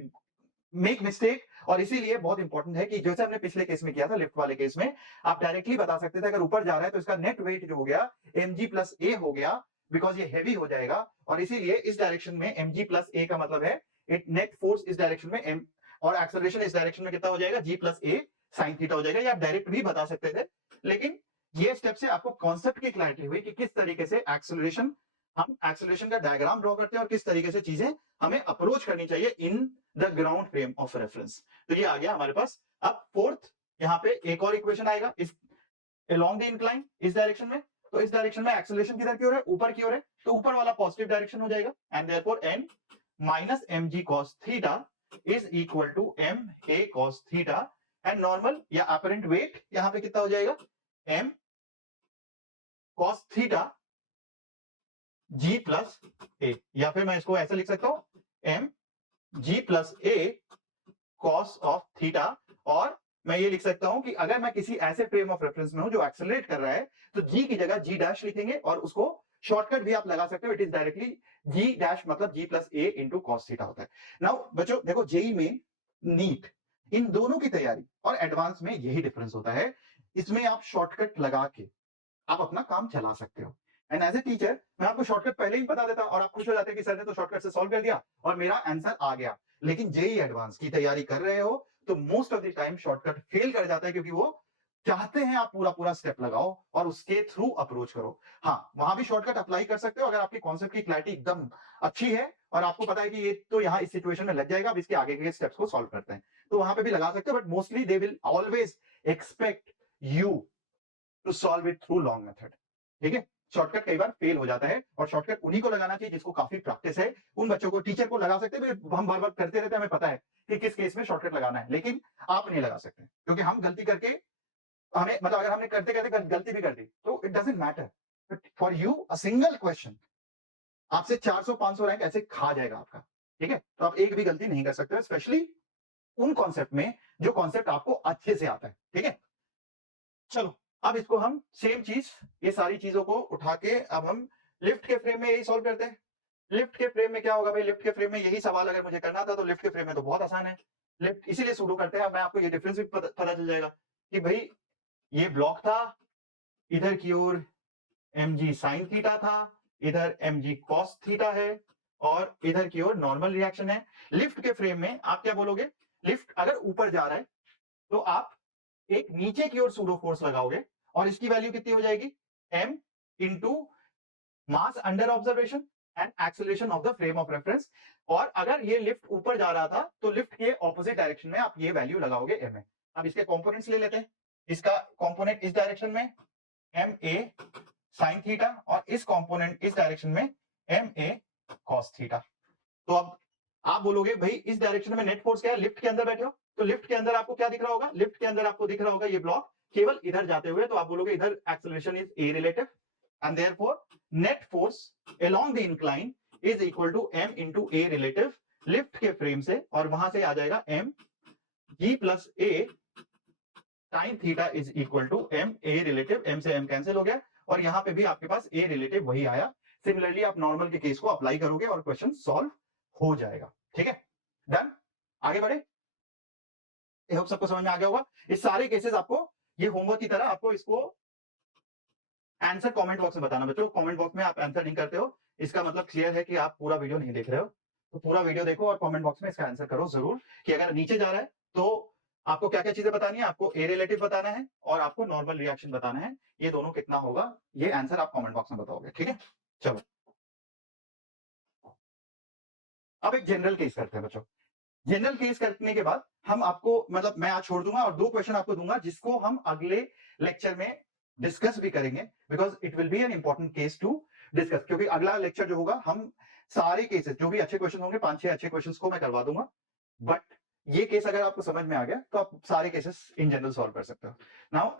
make mistake. और इसीलिए बहुत इंपॉर्टेंट है कि जैसे हमने पिछले केस में किया था, लिफ्ट वाले केस में आप डायरेक्टली बता सकते थे अगर ऊपर जा रहा है तो इसका नेट वेट जो हो गया mg प्लस ए हो गया, बिकॉज ये हैवी हो जाएगा। और इसीलिए इस डायरेक्शन में mg प्लस ए का मतलब है इट नेट फोर्स इस डायरेक्शन में m, और एक्सेलरेशन इस डायरेक्शन में कितना हो जाएगा, g plus a sine theta हो जाएगा। ये आप डायरेक्ट भी बता सकते थे, लेकिन ये स्टेप से आपको कॉन्सेप्ट की क्लैरिटी हुई कि किस तरीके से एक्सेलरेशन, हम एक्सेलरेशन का डायग्राम ड्रॉ करते हैं और किस तरीके से चीजें हमें अप्रोच करनी चाहिए in the ground frame of reference. तो ये आ गया हमारे पास। अब फोर्थ, यहाँ पे एक और इक्वेशन आएगा इस अलोंग द इंक्लाइन इस डायरेक्शन में, तो इस डायरेक्शन में एक्सेलरेशन किधर की ओर है, ऊपर की ओर है, तो ऊपर वाला पॉजिटिव डायरेक्शन हो जाएगा। And therefore n minus mg cos theta is equal to ma cos theta, and normal या अपरेंट वेट यहाँ पे कितना हो जाएगा, m cos theta g plus a, या फिर मैं इसको ऐसे लिख सकता हूं m g plus A cos of theta. और मैं ये लिख सकता हूं कि अगर मैं किसी ऐसे फ्रेम ऑफ रेफरेंस में हूं जो एक्सेलरेट कर रहा है तो g की जगह g डैश लिखेंगे, और उसको शॉर्टकट भी आप लगा सकते हो, it is directly g dash मतलब g प्लस ए इंटू कॉस थीटा होता है। नाउ बच्चों देखो, जेई में, नीट, इन दोनों की तैयारी और एडवांस में यही डिफरेंस होता है, इसमें आप शॉर्टकट लगा के आप अपना काम चला सकते हो। एंड एज ए टीचर मैं आपको शॉर्टकट पहले ही बता देता और आप खुश हो जाते हैं कि सर ने तो शॉर्टकट से सॉल्व कर दिया और मेरा आंसर आ गया। लेकिन जेई एडवांस की तैयारी कर रहे हो तो most of the time shortcut fail कर जाता है, क्योंकि वो चाहते हैं आप पूरा पूरा स्टेप लगाओ और उसके थ्रू अप्रोच करो। हाँ, वहां भी शॉर्टकट अप्लाई कर सकते हो अगर आपकी कॉन्सेप्ट की क्लैरिटी एकदम अच्छी है और आपको पता है कि ये तो यहाँ इस सिचुएशन में लग जाएगा, अब इसके आगे के स्टेप्स को सॉल्व करते हैं, तो वहां पे भी लगा सकते हो, but mostly they will always expect you to solve it through long method. ठीक है, शॉर्टकट कई बार फेल हो जाता है और शॉर्टकट उन्हीं को लगाना चाहिए जिसको काफी प्रैक्टिस है। उन बच्चों को, टीचर को लगा सकते हैं, हम बार बार करते रहते हैं, हमें पता है कि किस केस में शॉर्टकट लगाना है, लेकिन आप नहीं लगा सकते क्योंकि हम गलती करके हमें, मतलब अगर हमने करते करते गलती भी कर दी तो it doesn't matter. For you a single question आपसे 400-500 रैंक ऐसे खा जाएगा आपका। ठीक है, तो आप एक भी गलती नहीं कर सकते, स्पेशली उन कॉन्सेप्ट में जो कॉन्सेप्ट आपको अच्छे से आता है। ठीक है, चलो अब इसको हम सेम चीज, ये सारी चीजों को उठा के अब हम लिफ्ट के फ्रेम में यही सॉल्व करते हैं। लिफ्ट के फ्रेम में क्या होगा भाई, लिफ्ट के फ्रेम में यही सवाल अगर मुझे करना था तो लिफ्ट के फ्रेम में तो बहुत आसान है। लिफ्ट इसीलिए सूडो करते हैं, मैं आपको ये डिफरेंस भी पता चल जाएगा कि भाई ये ब्लॉक था, इधर की ओर mg साइन थीटा था, इधर mg कॉस थीटा है और इधर की ओर नॉर्मल रिएक्शन है। लिफ्ट के फ्रेम में आप क्या बोलोगे, लिफ्ट अगर ऊपर जा रहा है तो आप एक नीचे की ओर सूडो फोर्स लगाओगे और इसकी वैल्यू कितनी हो जाएगी, m into mass under observation and acceleration of the frame of reference. और अगर ये लिफ्ट ऊपर जा रहा था तो लिफ्ट के ऑपोजिट डायरेक्शन में आप ये वैल्यू लगाओगे m। अब इसके कंपोनेंट्स ले लेते हैं, इसका कंपोनेंट इस डायरेक्शन में एम ए साइन थीटा और इस कंपोनेंट इस डायरेक्शन में एम ए कॉस थीटा। तो अब आप बोलोगे भाई इस डायरेक्शन में नेट फोर्स क्या है, लिफ्ट के अंदर बैठे हो तो लिफ्ट के अंदर आपको क्या दिख रहा होगा, लिफ्ट के अंदर आपको दिख रहा होगा ये ब्लॉक केवल इधर जाते हुए, तो आप बोलोगे इधर acceleration is a relative and therefore net force along the incline is equal to m into a relative lift के फ्रेम से, और वहां से आ जाएगा m g plus a sine theta is equal to m a relative, m से m cancel हो गया और यहां पे भी आपके पास a रिलेटिव वही आया। सिमिलरली आप नॉर्मल के केस को अप्लाई करोगे और क्वेश्चन सॉल्व हो जाएगा। ठीक है, डन, आगे बढ़े। आई होप सबको समझ में आ गया होगा। इस सारे केसेस आपको ये होमवर्क की तरह आपको इसको आंसर कमेंट बॉक्स में बताना। बच्चों कमेंट बॉक्स में आप आंसर नहीं करते हो, इसका मतलब क्लियर है कि आप पूरा वीडियो नहीं देख रहे हो, तो पूरा वीडियो देखो और कमेंट बॉक्स में इसका आंसर करो जरूर कि अगर नीचे जा रहा है तो आपको क्या क्या चीजें बतानी है, आपको ए रिलेटिव बताना है और आपको नॉर्मल रिएक्शन बताना है, ये दोनों कितना होगा ये आंसर आप कमेंट बॉक्स में बताओगे। ठीक है, चलो अब एक जनरल केस करते हैं बच्चों। जनरल केस करने के बाद हम आपको, मतलब मैं आज छोड़ दूंगा और 2 क्वेश्चन आपको दूंगा जिसको हम अगले लेक्चर में डिस्कस भी करेंगे, because it will be an important case to discuss, क्योंकि अगला लेक्चर जो होगा हम सारे केसेस जो भी अच्छे क्वेश्चन होंगे 5-6 अच्छे क्वेश्चंस को मैं करवा दूंगा, बट ये केस अगर आपको समझ में आ गया तो आप सारे केसेस इन जनरल सॉल्व कर सकते हो। नाउ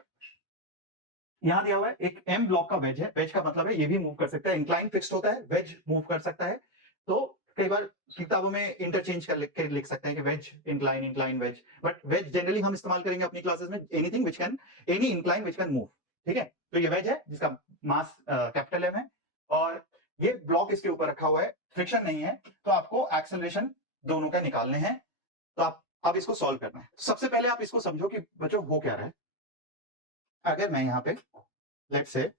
यहां दिया हुआ है एक एम ब्लॉक का वेज है, वेज का मतलब है ये भी मूव कर सकता है, इंक्लाइन फिक्स्ड होता है, वेज मूव कर सकता है। तो कई बार किताबों में इंटरचेंज कर लिख सकते हैं कि wedge incline, incline wedge, but wedge generally हम इस्तेमाल करेंगे अपनी क्लासेस में anything which can, any incline which can move. ठीक है, तो ये वेज है जिसका मास कैपिटल एम है और ये ब्लॉक इसके ऊपर रखा हुआ है, फ्रिक्शन नहीं है, तो आपको एक्सेलरेशन दोनों का निकालने हैं, तो आप अब इसको सॉल्व करना है। सबसे पहले आप इसको समझो कि बच्चों हो क्या रहा है। अगर मैं यहां पे लेट्स से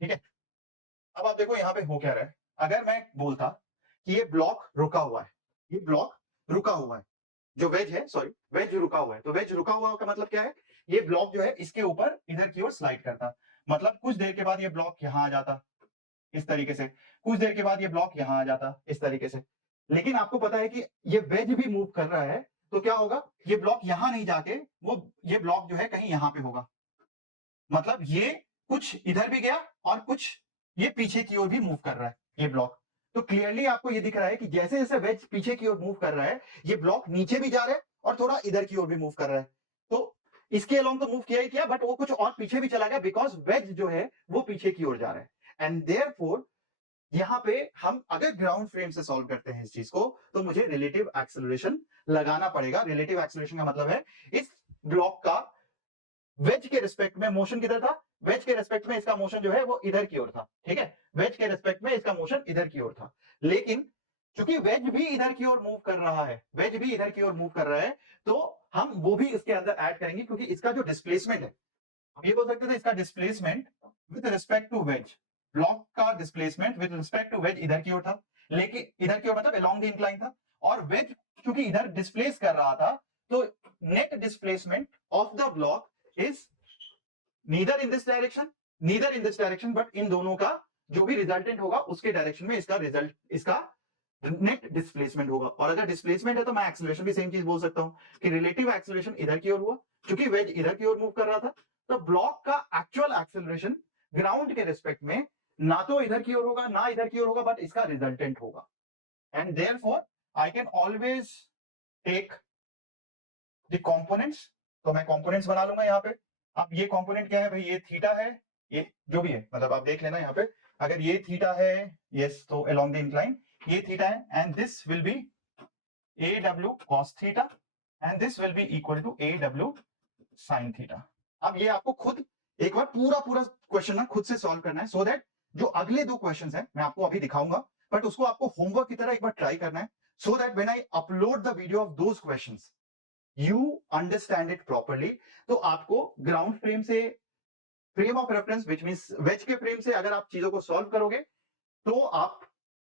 ठीक है, अब आप देखो यहां पे हो क्या रहा है। अगर मैं बोलता कि ये ब्लॉक रुका हुआ है, ये ब्लॉक रुका हुआ है, जो वेज है, सॉरी वेज रुका हुआ है, तो वेज रुका हुआ का मतलब क्या है, ये ब्लॉक जो है इसके ऊपर इधर की ओर स्लाइड करता, मतलब कुछ देर के बाद ये ब्लॉक यहां आ जाता इस तरीके से, कुछ देर के बाद ये ब्लॉक यहां आ जाता इस तरीके से। लेकिन आपको पता है कि ये वेज भी मूव कर रहा है, तो क्या होगा, ये ब्लॉक यहां नहीं जाके वो ये ब्लॉक जो है कहीं यहां पे होगा, मतलब ये कुछ इधर भी गया और कुछ ये पीछे की ओर भी मूव कर रहा है ये ब्लॉक। तो क्लियरली आपको ये दिख रहा है कि जैसे जैसे वेज पीछे की ओर मूव कर रहा है, ये ब्लॉक नीचे भी जा रहा है और थोड़ा इधर की ओर भी मूव कर रहा है। तो इसके अलोंग तो मूव किया ही किया, बट वो कुछ और पीछे भी चला गया, बिकॉज वेज जो है वो पीछे की ओर जा रहा है। एंड देयरफॉर यहां पे हम अगर ग्राउंड फ्रेम से सॉल्व करते हैं इस चीज को, तो मुझे रिलेटिव एक्सेलरेशन लगाना पड़ेगा। रिलेटिव एक्सेलरेशन का मतलब है इस ब्लॉक का वेज के रिस्पेक्ट में मोशन किधर था, वेज के रिस्पेक्ट में इसका मोशन जो है वो इधर की ओर था। ठीक है, वेज के रिस्पेक्ट में इसका मोशन इधर की ओर था, लेकिन क्योंकि वेज भी इधर की ओर मूव कर रहा है, वेज भी इधर की ओर मूव कर रहा है, तो हम वो भी इसके अंदर ऐड करेंगे, क्योंकि इसका जो डिस्प्लेसमेंट है, हम ये बोल सकते थे इसका displacement with respect to wedge, block का displacement with respect to wedge इधर की ओर था, लेकिन इधर की ओर मतलब अलोंग द इंक्लाइन था, और वेज क्योंकि इधर डिस्प्लेस कर रहा था, तो net displacement of the block is neither in this direction, neither in this direction, but in दोनों का जो भी रिजल्टेंट होगा उसके डायरेक्शन में इसका रिजल्ट, इसका नेट डिस्प्लेसमेंट होगा। और अगर डिस्प्लेसमेंट है तो मैं एक्सेलरेशन भी सेम चीज बोल सकता हूं कि रिलेटिव एक्सेलरेशन इधर की ओर हुआ, क्योंकि वेज इधर की ओर मूव कर रहा था, तो ब्लॉक का एक्चुअल एक्सेलरेशन ग्राउंड के रिस्पेक्ट में ना तो इधर की ओर होगा ना इधर की ओर होगा, बट इसका रिजल्टेंट होगा। And therefore I can always take the components, तो मैं कंपोनेंट्स बना लूंगा यहाँ पे। अब ये कंपोनेंट क्या है भाई, ये थीटा है, ये जो भी है, मतलब आप देख लेना यहाँ पे, अगर ये थीटा है, यस, तो अलोंग द इंक्लाइन ये थीटा है, and this will be AW cos theta, and this will be equal to AW sin theta. अब ये आपको खुद एक बार पूरा पूरा क्वेश्चन ना खुद से सॉल्व करना है, सो दैट जो अगले दो क्वेश्चंस हैं मैं आपको अभी दिखाऊंगा, बट उसको आपको होमवर्क की तरह एक बार ट्राई करना है, so that when I upload the video of those questions you understand it properly. तो आपको ग्राउंड फ्रेम से, frame of reference which means wedge के फ्रेम से अगर आप चीजों को सॉल्व करोगे तो आप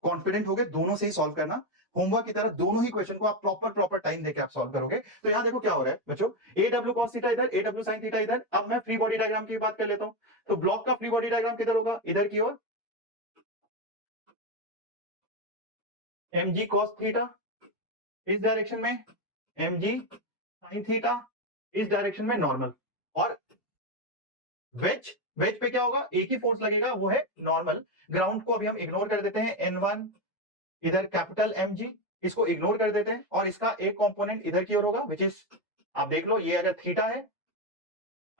कॉन्फिडेंट होगे दोनों से ही सॉल्व करना, होमवर्क की तरह दोनों ही क्वेश्चन को आप प्रॉपर टाइम देके आप सॉल्व करोगे। तो यहां देखो क्या हो रहा है बच्चों, AW cos थीटा इधर, AW sin थीटा इधर। अब मैं फ्री बॉडी डायग्राम की बात कर लेता हूं, तो ब्लॉक का फ्री बॉडी डायग्राम किधर होगा, इधर की ओर, mg cos थीटा इस डायरेक्शन में, mg sin थीटा इस डायरेक्शन में नॉर्मल, और वेज, वेज पे क्या होगा, एक ही फोर्स लगेगा, वो है नॉर्मल। ग्राउंड को अभी हम इग्नोर कर देते हैं, N1 इधर कैपिटल mg, इसको इग्नोर कर देते हैं, और इसका एक कंपोनेंट इधर की ओर होगा, विच इज, आप देख लो, ये अगर थीटा है,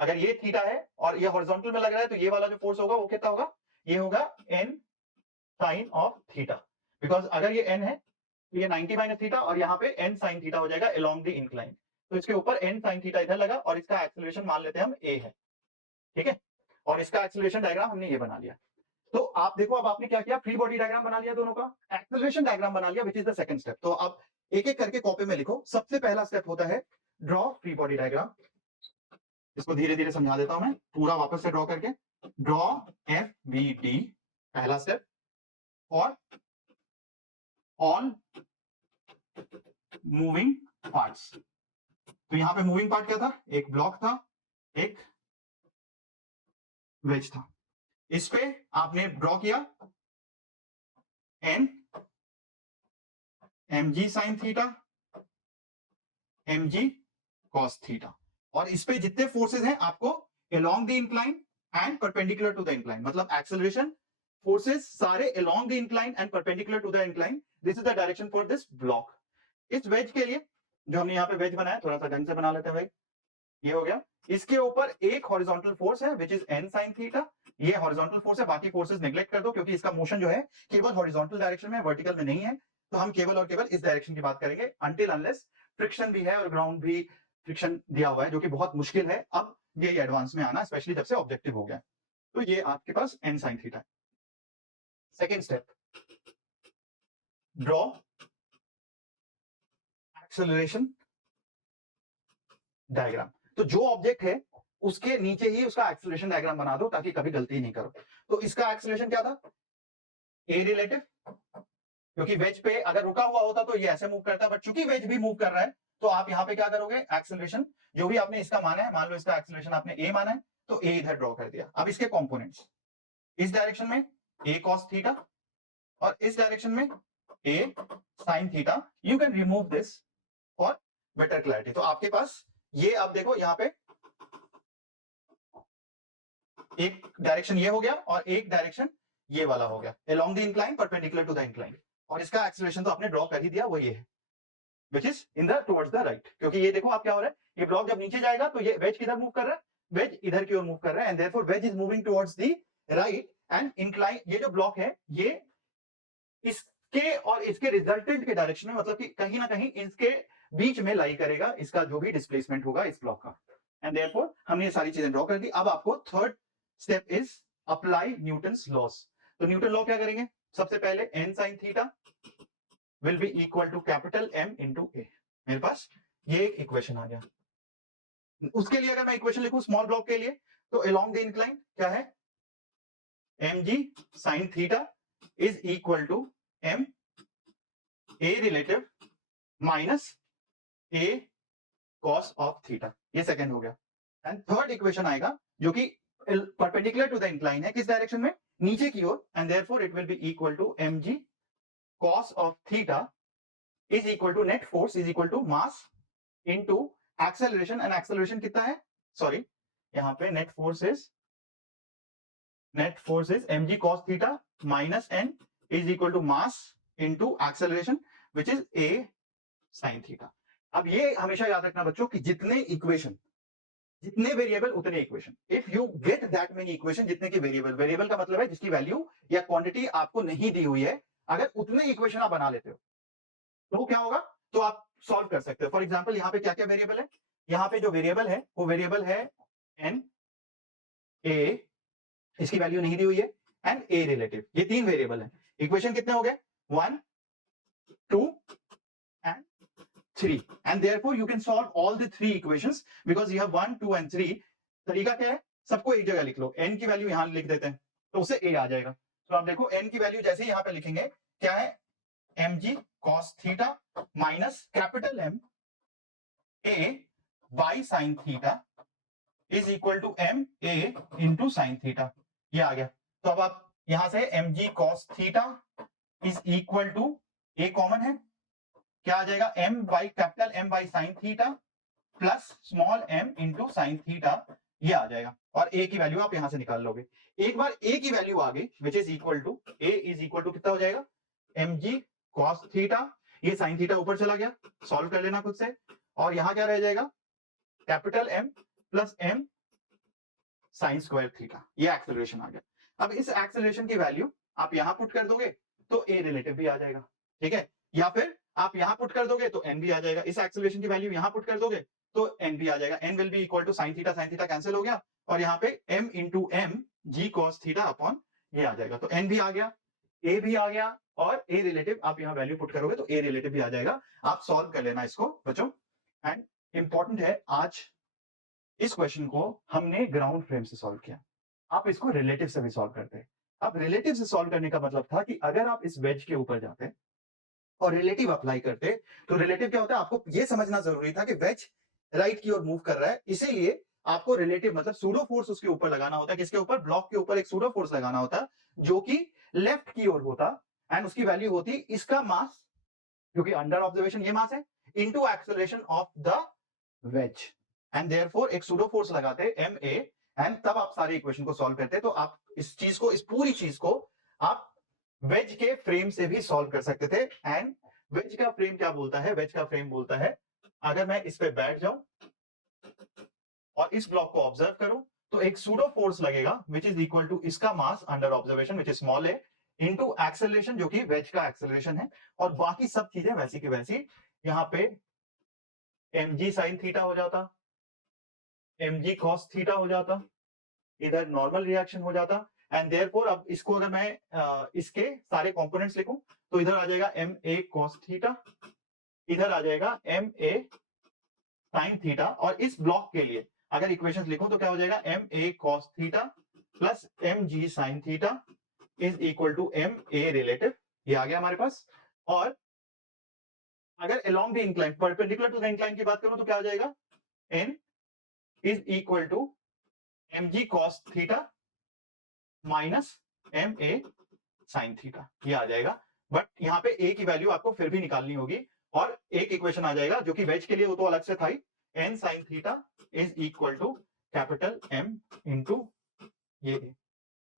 अगर ये थीटा है और ये हॉरिजॉन्टल में लग रहा है, तो ये वाला जो फोर्स होगा वो कितना होगा, ये होगा n sine of theta, because अगर ये n है तो ये 90 माइनस थीटा, और यहाँ पे n साइन थीटा हो जाएगा अलोंग द इंक्लाइन, तो इसके ऊपर n साइन थीटा इधर लगा, और इसका एक्सेलरेशन मान लेते हैं हम a है, ठीक है, और इसका एक्सेलरेशन डायग्राम हमने ये बना लिया। तो आप देखो, अब आपने क्या किया, फ्री बॉडी डायग्राम बना लिया दोनों का, एक्सेलरेशन डायग्राम बना लिया, which is the second step. तो अब एक एक करके कॉपी में लिखो। सबसे पहला स्टेप होता है ड्रॉ फ्री बॉडी डायग्राम, इसको धीरे धीरे समझा देता हूं मैं पूरा वापस से ड्रॉ करके, ड्रॉ FBD पहला स्टेप, और ऑल मूविंग पार्ट्स। तो यहां पे मूविंग पार्ट क्या था, एक ब्लॉक था, एक वेज था, इस पे आपने ड्रॉ किया n mg sin theta mg cos theta, और इस पे जितने फोर्सेस हैं आपको along the incline and perpendicular to the incline, मतलब एक्सेलरेशन फोर्सेस सारे along the incline and perpendicular to the incline, this is the direction for this block. इस wedge के लिए जो हमने यहाँ पे वेज बनाया, थोड़ा सा ढंग से बना लेते हैं भाई, ये हो गया, इसके ऊपर एक हॉरिजॉन्टल फोर्स है which is n sin theta, ये हॉरिजॉन्टल फोर्स है, बाकी फोर्सेस नेग्लेक्ट कर दो, क्योंकि इसका मोशन जो है केवल हॉरिजॉन्टल डायरेक्शन में, वर्टिकल में नहीं है, तो हम केवल और केवल इस डायरेक्शन की बात करेंगे, अनटिल अनलेस फ्रिक्शन भी है और ग्राउंड भी फ्रिक्शन दिया हुआ है, जो कि बहुत मुश्किल है अब ये एडवांस में आना, स्पेशली जब से ऑब्जेक्टिव हो गया। तो ये आपके पास n sin थीटा है। Second step, draw acceleration diagram. तो जो ऑब्जेक्ट है उसके नीचे ही उसका एक्सेलरेशन डायग्राम बना दो, ताकि कभी गलती नहीं करो। तो इसका एक्सेलरेशन क्या था, a रिलेटिव, क्योंकि वेज पे अगर रुका हुआ होता तो ये ऐसे मूव करता, बट चूंकि वेज भी मूव कर रहा है, तो आप यहाँ पे क्या करोगे, एक्सेलरेशन जो भी आपने इसका माना है, मान लो इसका एक्सेलरेशन आपने a माना है, तो a इधर ड्रॉ कर दिया। अब इसके कंपोनेंट्स, इस डायरेक्शन में a cos थीटा, और इस डायरेक्शन में a sin theta. You can remove this for better clarity. तो आपके पास ये, अब देखो यहाँ पे एक डायरेक्शन ये हो गया और एक डायरेक्शन ये वाला हो गया, along the incline perpendicular to the incline, और इसका एक्सेलरेशन तो आपने ड्रॉ कर ही दिया, वो ये है, which is in the towards the right. क्योंकि ये देखो आप क्या हो रहा है, ये ब्लॉक जब नीचे जाएगा तो ये वेज किधर मूव कर रहा है, वेज इधर की ओर मूव कर रहा है, and therefore wedge is moving towards the right, and incline, ये जो ब्लॉक है ये इसके और इसके रिजल्टेंट के डायरेक्शन में, मतलब कि कहीं ना कहीं इसके बीच में लाई करेगा इसका जो भी डिस्प्लेसमेंट होगा इस ब्लॉक का, एंड देयरफॉर हमने ये सारी चीजें ड्रॉ कर दी। अब आपको third step is apply Newton's laws. तो न्यूटन लॉ क्या करेंगे, सबसे पहले n sin theta will be equal to capital M into a. मेरे पास ये एक इक्वेशन आ गया। उसके लिए अगर मैं इक्वेशन लिखूं स्मॉल ब्लॉक के लिए, तो अलोंग द इंक्लाइन क्या है, mg sin theta is equal to m a relative minus a cos of theta. ये सेकंड हो गया। एंड थर्ड इक्वेशन आएगा जो कि परपेंडिकुलर टू द इंक्लाइन है, किस डायरेक्शन में, नीचे की ओर, and therefore it will be equal to mg cos of theta is equal to net force is equal to mass into acceleration. And acceleration कितना है, सॉरी यहां पे net force is mg cos theta minus n is equal to mass into acceleration which is a sin theta. अब ये हमेशा याद रखना बच्चों कि जितने इक्वेशन, जितने वेरिएबल उतने equation. If you get that many equation, जितने की वेरिएबल, वेरिएबल का मतलब है जिसकी वैल्यू या क्वांटिटी आपको नहीं दी हुई है, अगर उतने इक्वेशन आप बना लेते हो तो क्या होगा, तो आप सॉल्व कर सकते हो। फॉर एग्जांपल यहाँ पे क्या क्या वेरिएबल है, यहाँ पे जो वेरिएबल है वो वेरिएबल है n a, इसकी वैल्यू नहीं दी हुई है, एंड a रिलेटिव। ये तीन वेरिएबल है। इक्वेशन कितने हो गए, 1 2 and 3, and therefore you can solve all the three equations because you have 1 2 and 3। तरीका क्या है, सबको एक जगह लिख लो, n की वैल्यू यहां लिख देते हैं तो उससे a आ जाएगा। तो आप देखो n की वैल्यू जैसे ही यहां पे लिखेंगे क्या है, mg cos theta minus capital M a by sine theta is equal to m a into sine theta. ये आ गया। तो अब आप यहां से mg cos theta is equal to a common है, क्या आ जाएगा, m by capital M by sine theta plus small m into sine theta, ये आ जाएगा। और a की वैल्यू आप यहां से निकाल लोगे। एक बार a की वैल्यू आ गई which is equal to a is equal to कितना हो जाएगा, mg cos थीटा, ये साइन थीटा ऊपर चला गया, सॉल्व कर लेना खुद से, और यहां क्या रह जाएगा, capital M plus m sine square theta. ये एक्सेलरेशन आ गया। अब इस एक्सेलरेशन की वैल्यू आप यहां पुट कर दोगे तो a रिलेटिव भी आ जाएगा, ठीक है, या फिर आप यहां पुट कर दोगे तो n भी आ जाएगा। इस एक्सेलरेशन की वैल्यू यहां पुट कर दोगे तो n भी आ जाएगा। n will be equal to sine theta cancel हो गया, और यहां पे m into m g cos theta upon ये आ जाएगा। तो n भी आ गया, a भी आ गया, और a रिलेटिव आप यहां वैल्यू पुट करोगे तो a रिलेटिव भी आ जाएगा। आप सॉल्व कर लेना इसको बच्चों। एंड इंपॉर्टेंट है, आज इस क्वेश्चन को हमने ग्राउंड फ्रेम से सॉल्व किया, आप इसको रिलेटिव से भी सॉल्व करते हैं। अब रिलेटिव से सॉल्व करने का मतलब था कि अगर आप इस वेज के ऊपर जाते और रिलेटिव अप्लाई करते, तो रिलेटिव क्या होता है, आपको यह समझना जरूरी था कि वेज राइट की ओर मूव कर रहा है, इसीलिए आपको रिलेटिव मतलब सूडो फोर्स उसके ऊपर लगाना होता है। किसके ऊपर, ब्लॉक के ऊपर एक सूडो फोर्स लगाना होता है जो कि लेफ्ट की ओर होता, एंड उसकी वैल्यू होती इसका मास, जो कि अंडर ऑब्जर्वेशन ये मास है, into acceleration of the veg, and therefore एक सूडो फोर्स लगाते ma, एंड तब आप सारे इक्वेशन को सॉल्व करते। तो आप इस चीज को, इस पूरी चीज को आप वेज के फ्रेम से भी सॉल्व कर सकते थे। एंड वेज का फ्रेम क्या बोलता है, वेज का फ्रेम बोलता है अगर मैं इस पे बैठ जाऊं और इस ब्लॉक को ऑब्जर्व करूं तो एक सूडो फोर्स लगेगा विच इज इक्वल टू इसका mass under observation which is small a into acceleration जो कि वेज का एक्सेलरेशन है, और बाकी सब चीजें वैसी की वैसी। यहां पे mg sin थीटा हो जाता, mg cos थीटा हो जाता, इधर नॉर्मल रिएक्शन हो जाता, एंड देयरफॉर अब इसको अगर मैं इसके सारे कंपोनेंट्स लिखूं तो इधर आ जाएगा ma cos थीटा, इधर आ जाएगा ma sin थीटा, और इस ब्लॉक के लिए अगर इक्वेशंस लिखूं तो क्या हो जाएगा, ma cos theta plus mg sin theta is equal to ma relative. ये आ गया हमारे पास। और अगर along the incline, perpendicular to the incline की बात करूं तो क्या हो जाएगा, n is equal to mg cos theta minus ma sin theta, ये आ जाएगा। बट यहाँ पे a की वैल्यू आपको फिर भी निकालनी होगी, और एक इक्वेशन आ जाएगा जो कि वेज के लिए वो तो अलग से था ही, n sin theta is equal to capital M into ये।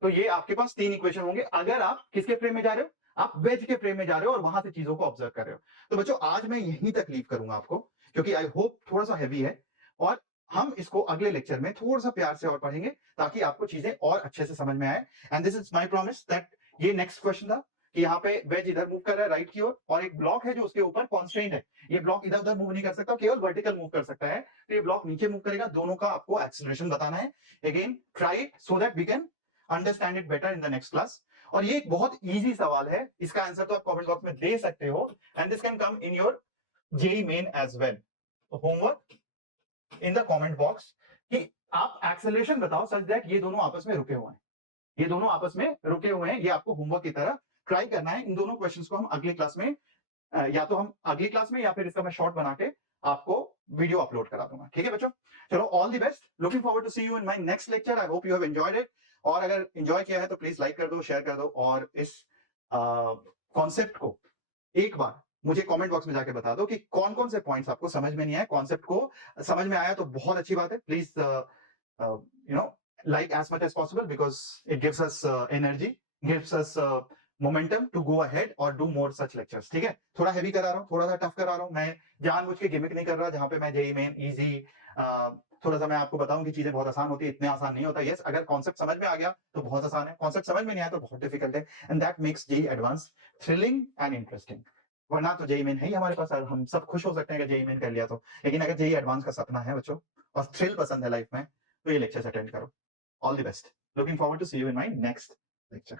तो ये आपके पास तीन इक्वेशन होंगे अगर आप किसके फ्रेम में जा रहे हो, आप वेज के फ्रेम में जा रहे हो और वहां से चीजों को ऑब्जर्व कर रहे हो। तो बच्चों आज मैं यहीं तक लीव करूंगा आपको, क्योंकि आई होप थोड़ा सा हैवी है, और हम इसको अगले लेक्चर में थोड़ा सा प्यार से और पढ़ेंगे ताकि आपको चीजें और अच्छे से समझ में आए। And this is my promise that ये नेक्स्ट क्वेश्चन था कि यहाँ पे वेज इधर मूव कर रहा है राइट की ओर, और एक ब्लॉक है जो उसके ऊपर कॉन्स्ट्रेंट है, ये ब्लॉक इधर उधर मूव नहीं कर सकता, केवल वर्टिकल मूव कर सकता है। तो ये ब्लॉक नीचे मूव करेगा, दोनों का आपको एक्सेलरेशन बताना है। Again try it so that we can understand it better in the next class. और ये एक बहुत इजी सवाल है, इसका आंसर तो आप कमेंट बॉक्स में दे सकते हो, and this can come in your JEE Main as well. Homework in the comment box कि आप एक्सेलरेशन बताओ सच दैट ये दोनों आपस में रुके हुए हैं, ये दोनों आपस में रुके हुए हैं, ये आपको होमवर्क की तरह ट्राई करना है। इन दोनों क्वेश्चंस को हम अगली क्लास में या तो हम अगली क्लास में या फिर इसका मैं शॉर्ट बना के आपको वीडियो अपलोड करा दूंगा। ठीक है बच्चों, चलो all the best, looking forward to see you in my next lecture. I hope you have enjoyed it, और अगर एंजॉय किया है तो प्लीज लाइक कर दो, शेयर कर दो, और इस कॉन्सेप्ट को एक बार मुझे कमेंट बॉक्स में जाके बता दो कि कौन कौन से पॉइंट्स आपको समझ में नहीं आए। कॉन्सेप्ट को समझ में आया तो बहुत अच्छी बात है, please you know like as much as possible because it gives us energy, gives us momentum to go ahead or do more such lectures। ठीक है, थोड़ा हैवी करा रहा हूँ, थोड़ा सा टफ करा रहा हूँ, मैं जानबूझ के गिमिक नहीं कर रहा, जहां पे मैं जेईई मेन इजी थोड़ा सा मैं आपको बताऊं कि चीजें बहुत आसान होती है, इतने आसान नहीं होता। यस, अगर कॉन्सेप्ट समझ में आ गया तो बहुत आसान है, कॉन्सेप्ट समझ में नहीं आया तो बहुत डिफिकल्ट है, and that makes JEE advance thrilling and interesting. वरना तो जेईई मेन है ही हमारे पास, हम सब खुश हो सकते हैं अगर जेईई मेन कर लिया तो, लेकिन अगर जेईई एडवांस का सपना है बच्चों और थ्रिल पसंद है लाइफ में, तो ये लेक्चर्स अटेंड करो। All the best. Looking forward to see you in my next lecture.